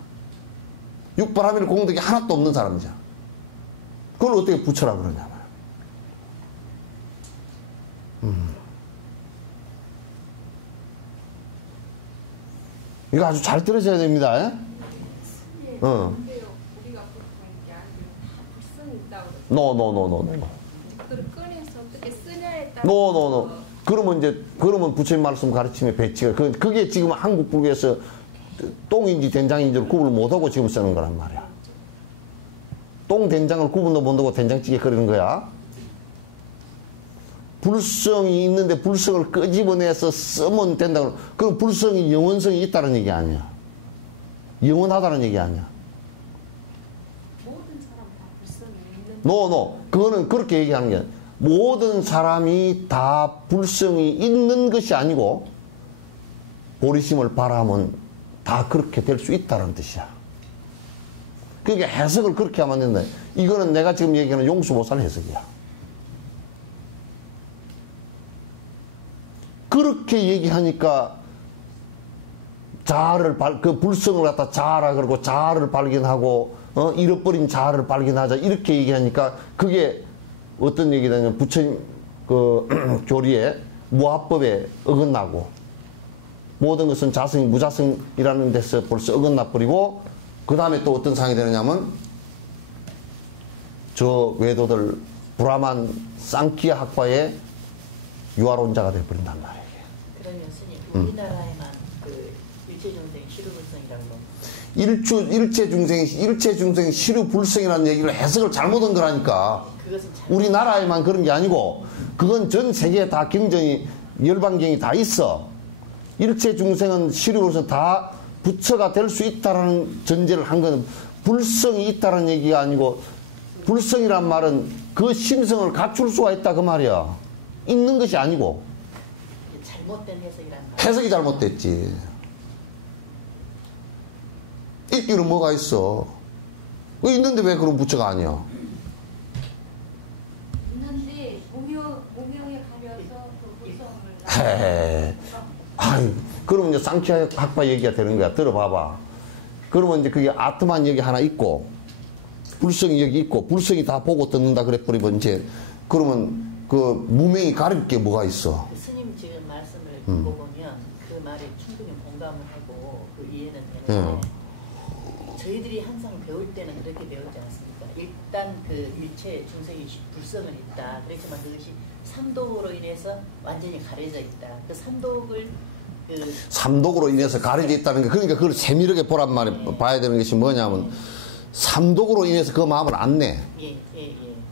육바라밀 공덕이 하나도 없는 사람이잖아. 그걸 어떻게 부처라 그러냐 말이야. 이거 아주 잘 들으셔야 됩니다. 예? 우리가 그렇게 게 아니고 다 불성이 있다고. 노. 그걸 꺼내서 어떻게 쓰냐에 따라. 노. 그러면 부처님 말씀 가르침의 배치가, 그게 지금 한국 불교에서 똥인지 된장인지 구분을 못하고 지금 쓰는 거란 말이야. 똥 된장을 구분도 못하고 된장찌개 끓이는 거야. 불성이 있는데 불성을 끄집어내서 쓰면 된다고. 그럼 불성이 영원성이 있다는 얘기 아니야. 영원하다는 얘기 아니야. 모든 사람 다 불성이 있는. 노. 그거는 그렇게 얘기하는 게 아니야. 모든 사람이 다 불성이 있는 것이 아니고, 보리심을 바라면 다 그렇게 될 수 있다는 뜻이야. 그러니까 해석을 그렇게 하면 안 된다. 이거는 내가 지금 얘기하는 용수보살 해석이야. 그렇게 얘기하니까 자아를 그 불성을 갖다 자아라 그러고, 자아를 발견하고, 잃어버린 자아를 발견하자, 이렇게 얘기하니까 그게 어떤 얘기냐면 부처님 그 교리에 무합법에 어긋나고, 모든 것은 자성이 무자성이라는 데서 벌써 어긋나 버리고, 그 다음에 또 어떤 상황이 되느냐면 저 외도들 브라만 쌍키아 학파의 유아론자가 되어버린단 말이에요. 그러면 스님, 우리나라에만 그 일체중생 시루불성이라고 일체중생 시루불성이라는 얘기를 해석을 잘못한 거라니까. 우리나라에만 그런 게 아니고 그건 전 세계에 다 경전이 열반경이 다 있어. 일체중생은 시루불성 다 부처가 될 수 있다라는 전제를 한 건 불성이 있다는 얘기가 아니고, 불성이란 말은 그 심성을 갖출 수가 있다 그 말이야. 있는 것이 아니고. 잘못된 해석이란 말. 해석이 잘못됐지. 있기는 뭐가 있어. 있는데 왜 그런 부처가 아니야? 있는데 무명에 가려서 그 불성을. 헤. 아유, 그러면 이제 쌍키아 학파 얘기가 되는 거야. 들어봐봐. 그러면 이제 그게 아트만 여기 하나 있고, 불성이 여기 있고, 불성이 다 보고 듣는다 그래버리면 이제, 그러면 그 무명이 가릴 게 뭐가 있어? 스님 지금 말씀을 듣고 보면 그 말에 충분히 공감을 하고 그 이해는 되는데, 저희들이 항상 배울 때는 그렇게 배우지 않습니까? 일단 그 일체 중생이 불성은 있다. 그렇지만 그것이 삼독으로 인해서 완전히 가려져 있다. 그 삼독을 삼독으로 인해서 가려져 있다는 게, 그러니까 그걸 세밀하게 보란 말에 봐야 되는 것이 뭐냐면, 삼독으로 인해서 그 마음을 안 내. 예.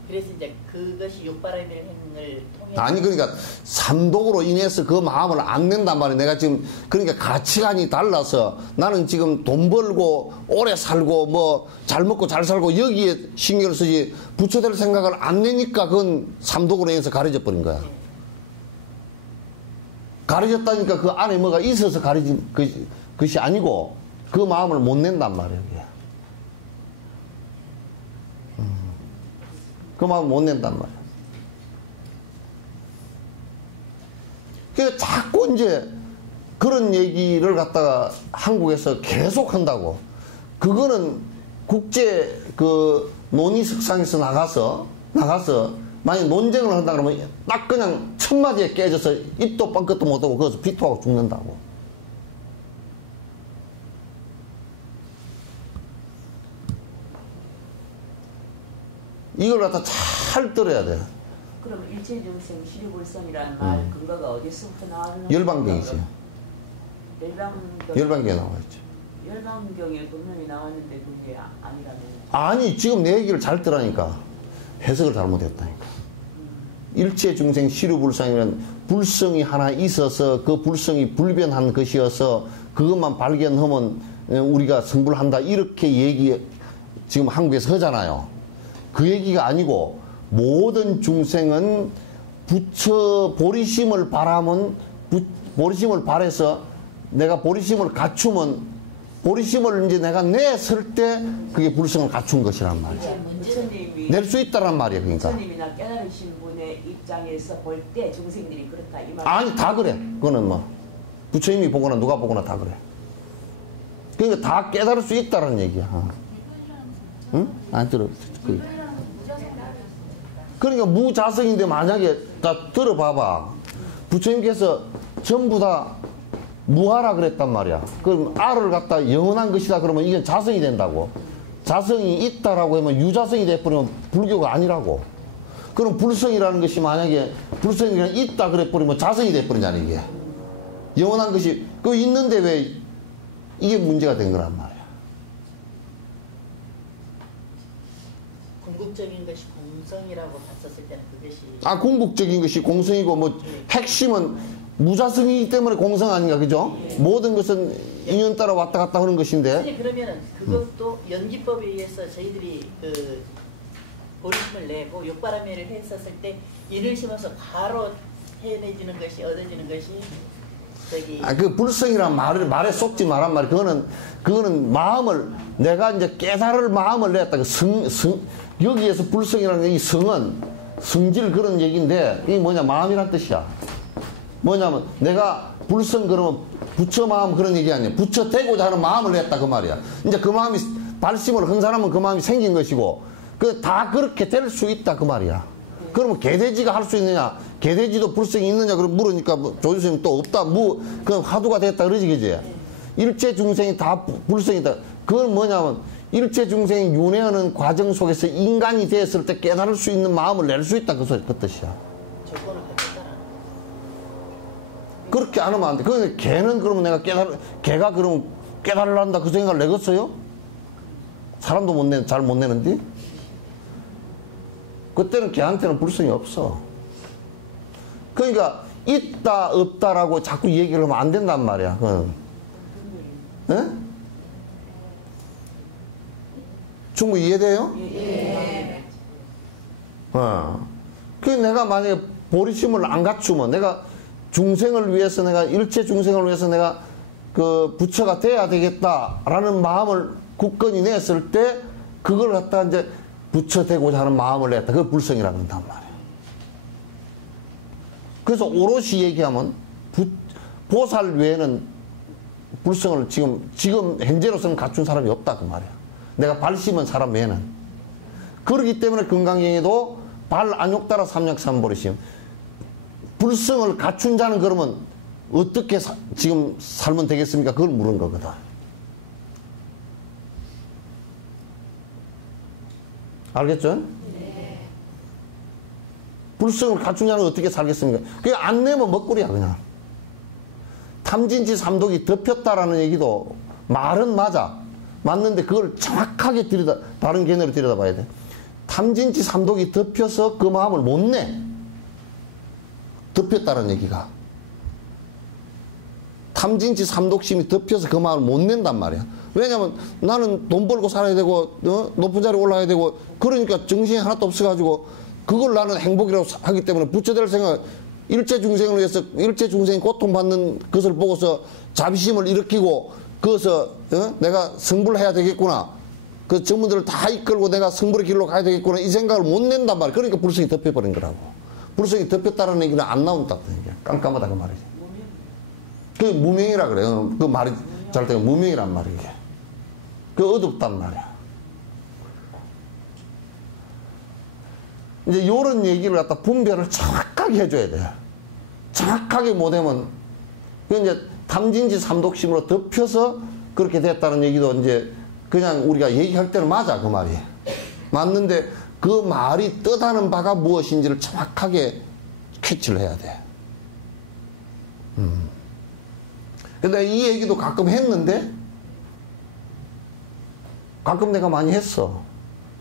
그래서 이제 그것이 육바라밀 행을 통해. 아니, 그러니까 삼독으로 인해서 그 마음을 안 낸단 말이야. 내가 지금, 그러니까 가치관이 달라서 나는 지금 돈 벌고 오래 살고 뭐 잘 먹고 잘 살고 여기에 신경을 쓰지, 부처 될 생각을 안 내니까 그건 삼독으로 인해서 가려져 버린 거야. 가려졌다니까 그 안에 뭐가 있어서 가려진 것이 아니고, 그 마음을 못 낸단 말이에요. 그 마음을 못 낸단 말이에요. 그러니까 자꾸 이제 그런 얘기를 갖다가 한국에서 계속 한다고. 그거는 국제 그 논의석상에서 나가서 만약 논쟁을 한다 그러면 딱 그냥 첫 마디에 깨져서 입도 뻥끗도 못하고 거기서 비토하고 죽는다고. 이걸 갖다 잘 들어야 돼. 그럼 일체중생 시류불성이라는 말 근거가 어디서부터 나왔는? 열반경이지. 열반경에 나와 있죠. 열반경에 분명히 나왔는데 그게 아니라면? 아니, 지금 내 얘기를 잘 들으니까 해석을 잘못했다니까. 일체중생 시류불성이면 불성이 하나 있어서 그 불성이 불변한 것이어서 그것만 발견하면 우리가 성불한다 이렇게 얘기 지금 한국에서 하잖아요. 그 얘기가 아니고 모든 중생은 부처 보리심을 바라면 보리심을 바래서 내가 보리심을 갖추면 보리심을 이제 내가 내설 때 그게 불성을 갖춘 것이란 말이야. 낼 수 있다란 말이야. 그러니까. 부처님이나 깨달으신 분의 입장에서 볼 때 중생들이 그렇다 이 말. 아니 다 그래. 그거는 뭐 부처님이 보거나 누가 보거나 다 그래. 그러니까 다 깨달을 수 있다는 얘기야. 응? 안 들어. 그러니까 무자성인데 만약에 다 들어봐봐. 부처님께서 전부 다 무하라 그랬단 말이야. 그럼 알을 갖다 영원한 것이다 그러면 이게 자성이 된다고. 자성이 있다라고 하면 유자성이 돼버리면 불교가 아니라고. 그럼 불성이라는 것이 만약에 불성이 그냥 있다 그래버리면 자성이 돼버리잖아 이게. 영원한 것이 그 있는데 왜 이게 문제가 된 거란 말이야. 궁극적인 것이 공성이라고 봤었을 때는 그것이 궁극적인 것이 공성이고 뭐 핵심은 무자성이기 때문에 공성 아닌가 그죠? 모든 것은 인연 따라 왔다 갔다 하는 것인데. 그러면은 그것도 연기법에 의해서 저희들이 그 보리심을 내고 욕바라매를 했었을 때 인을 심어서 바로 해내지는 것이 얻어지는 것이 저기 그 불성이란 말에 속지 말란 말이야. 그거는 마음을 내가 이제 깨달을 마음을 냈다. 여기에서 불성이라는 이 성은 성질 그런 얘기인데 이게 뭐냐 마음이란 뜻이야. 뭐냐면 내가 불성 그러면 부처 마음 그런 얘기 아니야. 부처 되고자 하는 마음을 냈다 그 말이야. 이제 그 마음이 발심을 한 사람은 그 마음이 생긴 것이고 그 다 그렇게 될 수 있다 그 말이야. 그러면 개돼지가 할 수 있느냐? 개돼지도 불성이 있느냐? 그럼 물으니까 조주스님 또 없다. 그 화두가 됐다 그러지 그지? 일체 중생이 다 불성이다. 그건 뭐냐면 일체 중생이 윤회하는 과정 속에서 인간이 됐을 때 깨달을 수 있는 마음을 낼 수 있다 그 뜻이야. 조건을 갖췄잖아. 그렇게 안 하면 안 돼. 그런데 개는 그러면 개가 그러면 깨달으란다 그 생각을 내겠어요? 사람도 잘 못 내는데? 그때는 개한테는 불성이 없어. 그러니까 있다 없다라고 자꾸 얘기를 하면 안 된단 말이야. 예? 충분히 이해돼요? 예. 그 내가 만약에 보리심을 안 갖추면 내가 중생을 위해서 내가 일체 중생을 위해서 내가 그 부처가 돼야 되겠다라는 마음을 굳건히 냈을 때 그걸 갖다 이제 부처 되고자 하는 마음을 냈다. 그걸 불성이라고 한단 말이에요. 그래서 오롯이 얘기하면 보살 외에는 불성을 지금 현재로서는 갖춘 사람이 없다 그 말이야. 내가 발심은 사람 외에는. 그렇기 때문에 건강경에도 발 안욕따라 삼약삼보리심. 불성을 갖춘 자는 그러면 어떻게 지금 살면 되겠습니까? 그걸 물은 거거든. 알겠죠? 네. 불성을 갖춘 자는 어떻게 살겠습니까? 그냥 안 내면 먹구리야 그냥. 탐진치 삼독이 덮였다라는 얘기도 말은 맞는데 그걸 정확하게 바른 견해로 들여다봐야 돼. 탐진치 삼독이 덮여서 그 마음을 못 내. 덮였다는 얘기가. 탐진치 삼독심이 덮여서 그 마음을 못 낸단 말이야. 왜냐면 나는 돈 벌고 살아야 되고 높은 자리에 올라가야 되고 그러니까 정신이 하나도 없어가지고 그걸 나는 행복이라고 하기 때문에 부처될 생각 일체 중생을 위해서 일체 중생이 고통받는 것을 보고서 자비심을 일으키고 그것을 내가 성불해야 되겠구나. 그 전문들을 다 이끌고 내가 성불의 길로 가야 되겠구나. 이 생각을 못 낸단 말이야. 그러니까 불성이 덮여버린 거라고. 불성이 덮였다는 얘기는 안 나온다. 깜깜하다 그 말이지. 그게 무명이라 그래요. 그 말이 잘 되면 무명이란 말이야. 그 어둡단 말이야. 이제 요런 얘기를 갖다 분별을 정확하게 해줘야 돼. 정확하게 못하면, 그 이제 탐진치 삼독심으로 덮여서 그렇게 됐다는 얘기도 이제 그냥 우리가 얘기할 때는 맞아, 그 말이. 맞는데 그 말이 뜻하는 바가 무엇인지를 정확하게 캐치를 해야 돼. 근데 이 얘기도 가끔 했는데, 가끔 내가 많이 했어.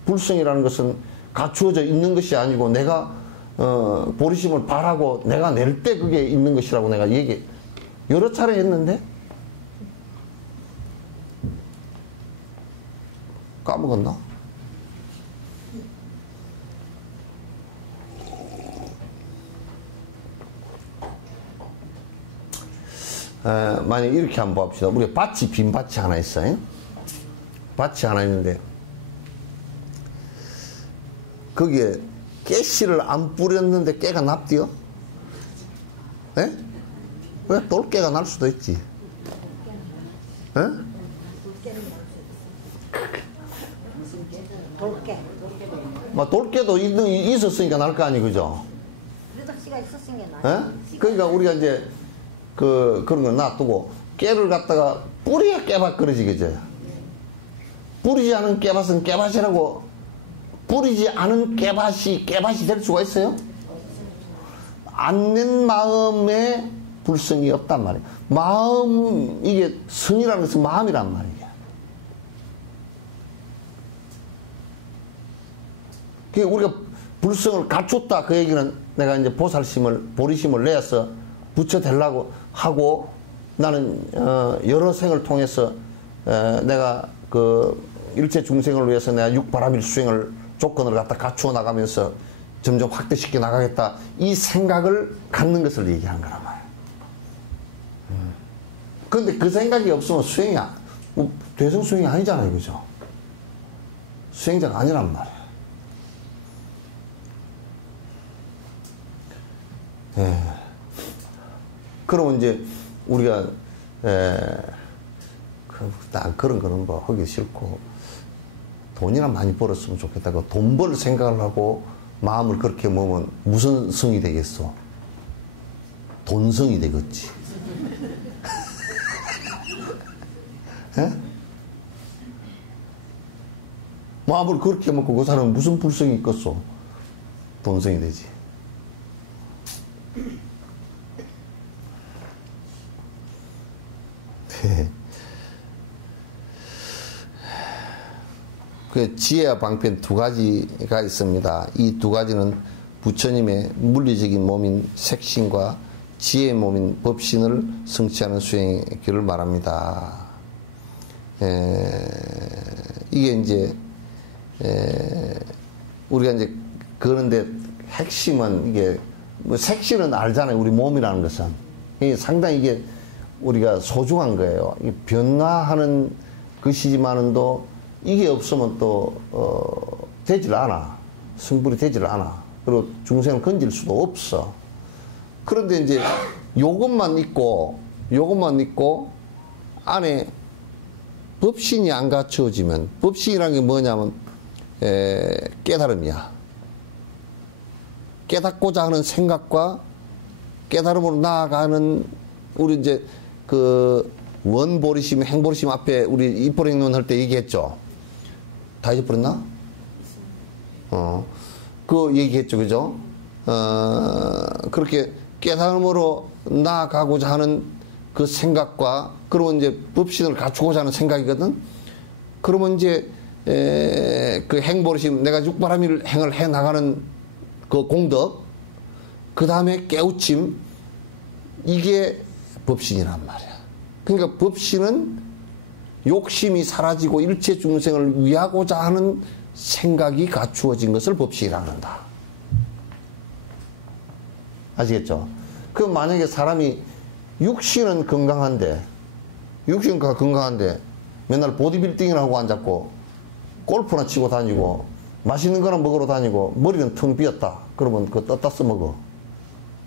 불성이라는 것은 갖추어져 있는 것이 아니고 내가 보리심을 바라고 내가 낼 때 그게 있는 것이라고 내가 얘기 여러 차례 했는데 까먹었나? 만약 이렇게 한번 봅시다. 우리 밭이 빈 밭이 하나 있어요. 밭이 하나 있는데 거기에 깨씨를 안 뿌렸는데 깨가 납디요? 예? 왜 돌깨가 날 수도 있지? 예? 돌깨도 있었으니까 날 거 아니, 그죠? 그래도 씨가 있었으니까 나요. 예? 그러니까 우리가 이제 그런 걸 놔두고 깨를 갖다가 뿌리에 깨밭 그러지, 그죠? 뿌리지 않은 깨밭은 깨밭이라고 뿌리지 않은 깨밭이 될 수가 있어요? 안 낸 마음에 불성이 없단 말이에요. 이게 성이라는 것은 마음이란 말이에요. 그러니까 우리가 불성을 갖췄다 그 얘기는 내가 이제 보리심을 내서 붙여대려고 하고 나는 여러 생을 통해서 내가 그 일체 중생을 위해서 내가 육바라밀 수행을 조건을 갖다 갖추어 나가면서 점점 확대시켜 나가겠다 이 생각을 갖는 것을 얘기하는 거란 말이에요. 그런데 그 생각이 없으면 대성 수행이 아니잖아요, 그죠? 수행자가 아니란 말이에요. 그러면 이제 우리가 그런 거는 뭐 하기 싫고 돈이나 많이 벌었으면 좋겠다. 돈 벌 생각을 하고 마음을 그렇게 먹으면 무슨 성이 되겠어? 돈성이 되겠지. 마음을 그렇게 먹고 그 사람은 무슨 불성이 있겠어? 돈성이 되지. 그 지혜와 방편 두 가지가 있습니다. 이 두 가지는 부처님의 물리적인 몸인 색신과 지혜의 몸인 법신을 성취하는 수행의 길을 말합니다. 이게 이제 우리가 이제 그런데 핵심은 이게 뭐 색신은 알잖아요. 우리 몸이라는 것은 상당히 이게 우리가 소중한 거예요. 변화하는 것이지만은도 이게 없으면 또 되질 않아. 성불이 되질 않아. 그리고 중생을 건질 수도 없어. 그런데 이제 요것만 있고 안에 법신이 안 갖춰지면 법신이라는 게 뭐냐면 깨달음이야. 깨닫고자 하는 생각과 깨달음으로 나아가는 우리 이제 그 원보리심, 행보리심 앞에 우리 입보리행론 할 때 얘기했죠. 다 잊어버렸나? 그 얘기했죠, 그죠? 그렇게 깨달음으로 나아가고자 하는 그 생각과, 그러면 이제 법신을 갖추고자 하는 생각이거든? 그러면 이제, 그 행보리심, 내가 육바라밀 행을 해 나가는 그 공덕, 그 다음에 깨우침, 이게 법신이란 말이야. 그러니까 법신은 욕심이 사라지고 일체 중생을 위하고자 하는 생각이 갖추어진 것을 법신이라고 한다. 아시겠죠? 그럼 만약에 사람이 육신은 건강한데 맨날 보디빌딩이나 하고 앉았고 골프나 치고 다니고 맛있는 거나 먹으러 다니고 머리는 텅 비었다. 그러면 그거 떴다 써먹어.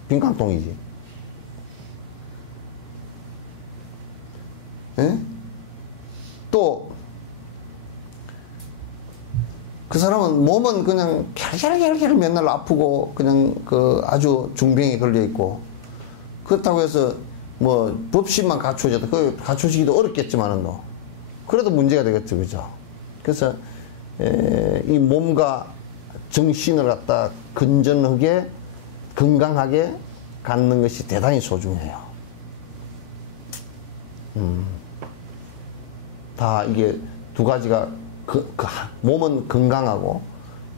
빈깡통이지. 예? 또, 그 사람은 몸은 그냥 갸르갸르갸르 맨날 아프고, 그냥 그 아주 중병에 걸려있고, 그렇다고 해서 뭐 법신만 갖추어졌다. 그 갖추시기도 어렵겠지만은 뭐, 그래도 문제가 되겠죠. 그죠? 그래서, 이 몸과 정신을 갖다 건전하게, 건강하게 갖는 것이 대단히 소중해요. 다 이게 두 가지가 몸은 건강하고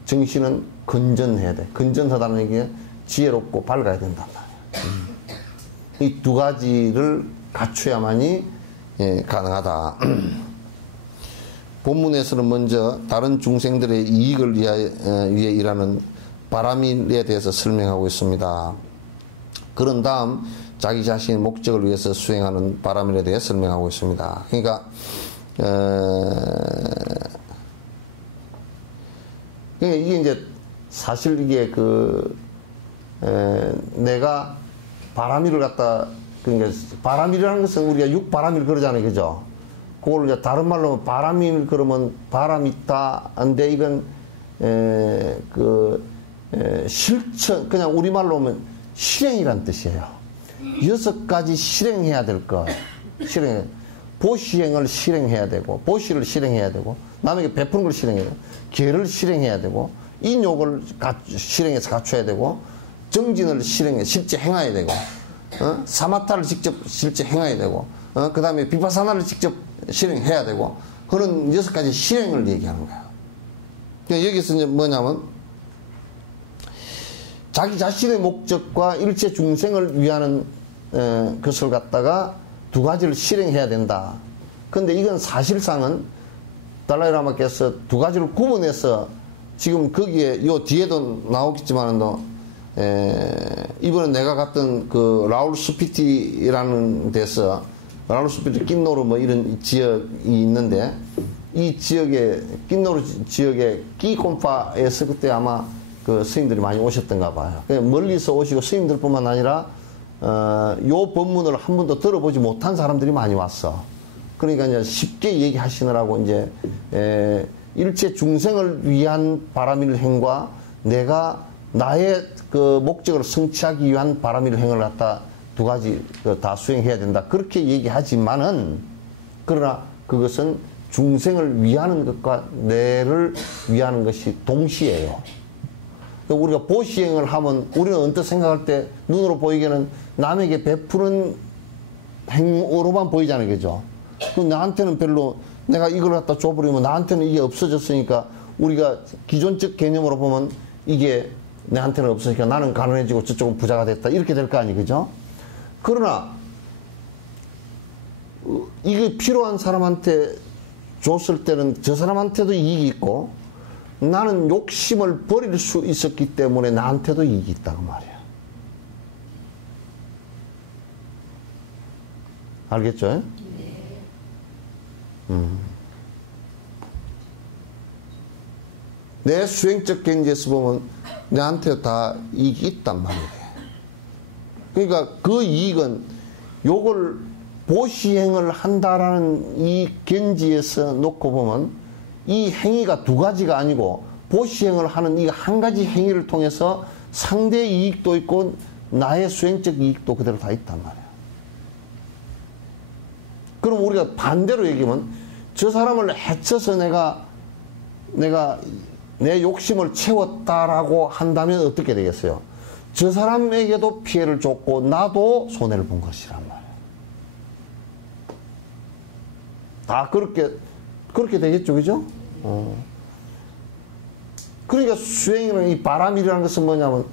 정신은 건전해야 돼. 건전하다는 얘기는 지혜롭고 밝아야 된단 말이야. 이 두 가지를 갖춰야만이 가능하다. 본문에서는 먼저 다른 중생들의 이익을 위해 일하는 바라밀에 대해서 설명하고 있습니다. 그런 다음 자기 자신의 목적을 위해서 수행하는 바라밀에 대해 설명하고 있습니다. 그러니까 이게 이제 사실 이게 내가 바라밀을 갖다 그러니까 바라밀이라는 것은 우리가 육바라밀 그러잖아요, 그죠? 그걸 이제 다른 말로 하면 바라밀 그러면 바람이 있다인데 이건 실천 그냥 우리 말로 하면 실행이란 뜻이에요. 6가지 실행해야 될 것. 보시행을 실행해야 되고, 보시를 실행해야 되고, 남에게 베푸는 걸 실행해야 되고, 계를 실행해야 되고, 인욕을 실행해서 갖춰야 되고, 정진을 실제 행해야 되고, 사마타를 직접 실제 행해야 되고, 그 다음에 비파사나를 직접 실행해야 되고, 그런 6가지 실행을 얘기하는 거예요. 그러니까 여기서 이제 뭐냐면, 자기 자신의 목적과 일체 중생을 위하는 것을 갖다가 두 가지를 실행해야 된다. 그런데 이건 사실상은 달라이라마께서 두 가지를 구분해서 지금 거기에 요 뒤에도 나오겠지만은 이번에 내가 갔던 그 라울 스피티라는 데서 라울 스피티 낀노르 뭐 이런 지역이 있는데 이 지역에 낀노르 지역에 끼콤파에서 그때 아마 그 스님들이 많이 오셨던가 봐요. 멀리서 오시고 스님들뿐만 아니라 요 법문을 한 번도 들어보지 못한 사람들이 많이 왔어. 그러니까 이제 쉽게 얘기하시느라고 이제 일체 중생을 위한 바라밀 행과 내가 나의 그 목적을 성취하기 위한 바라밀 행을 갖다 두 가지 다 수행해야 된다. 그렇게 얘기하지만은 그러나 그것은 중생을 위하는 것과 내를 위하는 것이 동시에요. 우리가 보시행을 하면 우리는 언뜻 생각할 때 눈으로 보이기에는 남에게 베푸는 행으로만 보이잖아요, 그죠? 나한테는 별로 내가 이걸 갖다 줘버리면 나한테는 이게 없어졌으니까 우리가 기존적 개념으로 보면 이게 내한테는 없으니까 나는 가난해지고 저쪽은 부자가 됐다 이렇게 될 거 아니에요, 그죠? 그러나 이게 필요한 사람한테 줬을 때는 저 사람한테도 이익이 있고 나는 욕심을 버릴 수 있었기 때문에 나한테도 이익이 있다고 말이야. 알겠죠? 내 수행적 경지에서 보면 내한테 다 이익이 있단 말이에요. 그러니까 그 이익은 요걸 보시행을 한다라는 이 경지에서 놓고 보면 이 행위가 두 가지가 아니고 보시행을 하는 이 한 가지 행위를 통해서 상대 이익도 있고 나의 수행적 이익도 그대로 다 있단 말이야. 그럼 우리가 반대로 얘기하면 저 사람을 해쳐서 내가 내 욕심을 채웠다라고 한다면 어떻게 되겠어요? 저 사람에게도 피해를 줬고 나도 손해를 본 것이란 말이야. 다 그렇게 되겠죠, 그죠? 그러니까 수행이라는 이 바람이라는 것은 뭐냐면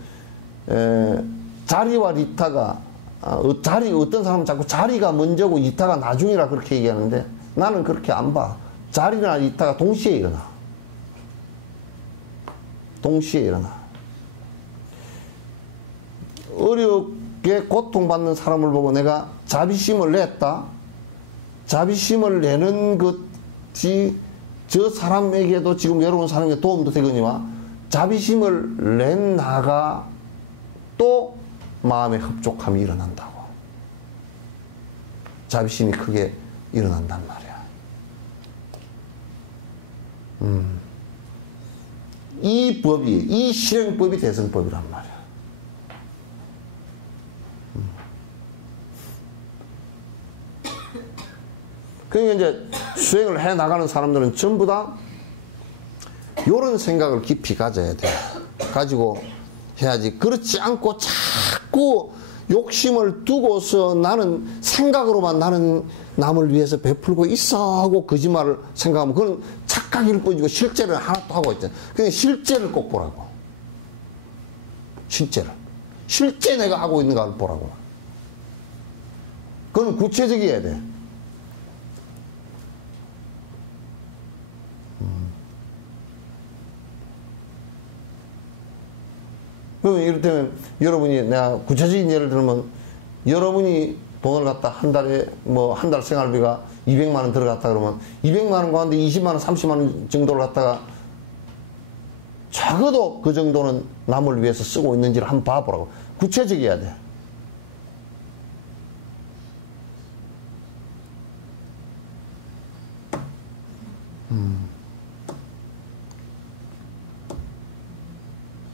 자리와 리타가 어떤 사람은 자꾸 자리가 먼저고 리타가 나중이라 그렇게 얘기하는데 나는 그렇게 안 봐. 자리나 리타가 동시에 일어나. 동시에 일어나. 어렵게 고통받는 사람을 보고 내가 자비심을 냈다. 자비심을 내는 것이 저 사람에게도 지금 외로운 사람에게 도움도 되거니와 자비심을 낸 나가 또 마음의 흡족함이 일어난다고. 자비심이 크게 일어난단 말이야. 이 법이, 이 실행법이 대승법이란 말이야. 그러니까 이제 수행을 해 나가는 사람들은 전부 다 이런 생각을 깊이 가져야 돼. 가지고 해야지. 그렇지 않고 자꾸 욕심을 두고서 나는 생각으로만 나는 남을 위해서 베풀고 있어 하고 거짓말을 생각하면 그건 착각일 뿐이고 실제를 하나도 하고 있잖아. 그러니까 실제를 꼭 보라고. 실제 내가 하고 있는 걸 보라고. 그건 구체적이어야 돼. 그럼 이를테면 여러분이 내가 구체적인 예를 들면 여러분이 돈을 갖다 한 달에 뭐 한 달 생활비가 200만 원 들어갔다 그러면 200만 원 가운데 20만 원, 30만 원 정도를 갖다가 적어도 그 정도는 남을 위해서 쓰고 있는지를 한번 봐보라고. 구체적이어야 돼.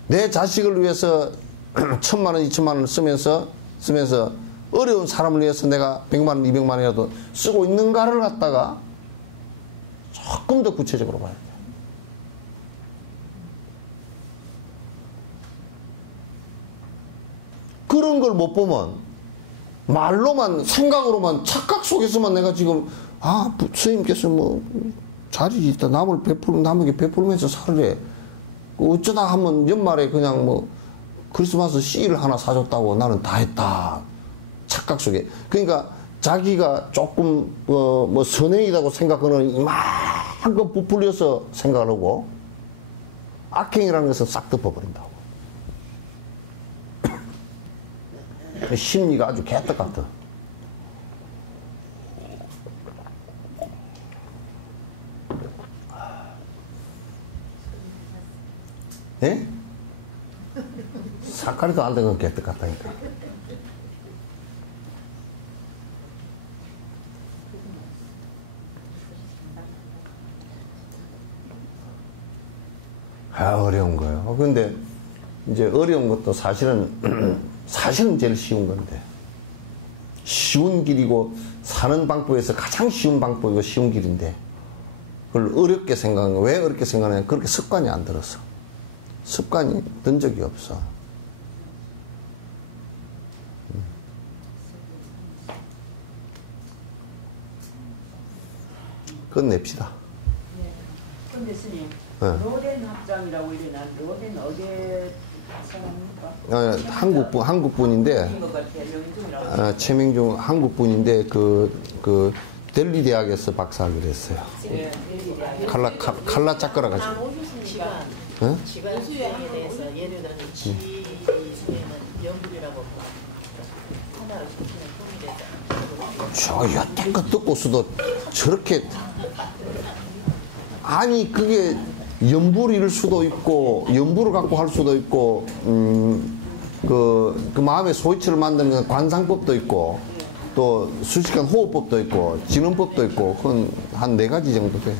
내 자식을 위해서 1,000만 원, 2,000만 원을 쓰면서 어려운 사람을 위해서 내가 100만 원, 200만 원이라도 쓰고 있는가를 갖다가 조금 더 구체적으로 봐야 돼. 그런 걸 못 보면 말로만 생각으로만 착각 속에서만 내가 지금 스님께서 뭐 자리 있다 남에게 베풀면서 살래. 어쩌다 하면 연말에 그냥 뭐 크리스마스 씨를 하나 사줬다고 나는 다 했다. 착각 속에. 그러니까 자기가 조금 뭐 선행이라고 생각하는 이만큼 부풀려서 생각을 하고 악행이라는 것은 싹 덮어버린다고. 심리가 아주 개떡 같아. 예? 사카리도 안 되는 개떡 같다니까. 어려운 거예요. 근데 이제 어려운 것도 사실은 제일 쉬운 건데. 쉬운 길이고 사는 방법에서 가장 쉬운 방법이고 쉬운 길인데 그걸 어렵게 생각하는 거야. 왜 어렵게 생각하냐? 그렇게 습관이 안 들어서. 습관이 든 적이 없어. 끝냅시다. 네. 근데 스님, 네. 로덴 합장이라고 이러나 로덴 어디 사람입니까? 한국분인데, 것 같아. 명중이라고. 최명중 한국분인데 델리 대학에서 박사학위를 했어요. 네, 칼라 짝거라 가지고. 지방 수행에 대해서 예를 들면 지수행은 영불이라고 하나를 시키는 통일해서 여태껏 듣고서도 저렇게 아니 그게 연불일 수도 있고 연불을 갖고 할 수도 있고 그 마음의 소이치를 만드는 관상법도 있고 또 수식한 호흡법도 있고 진원법도 있고 그건 한 4가지 정도 돼요.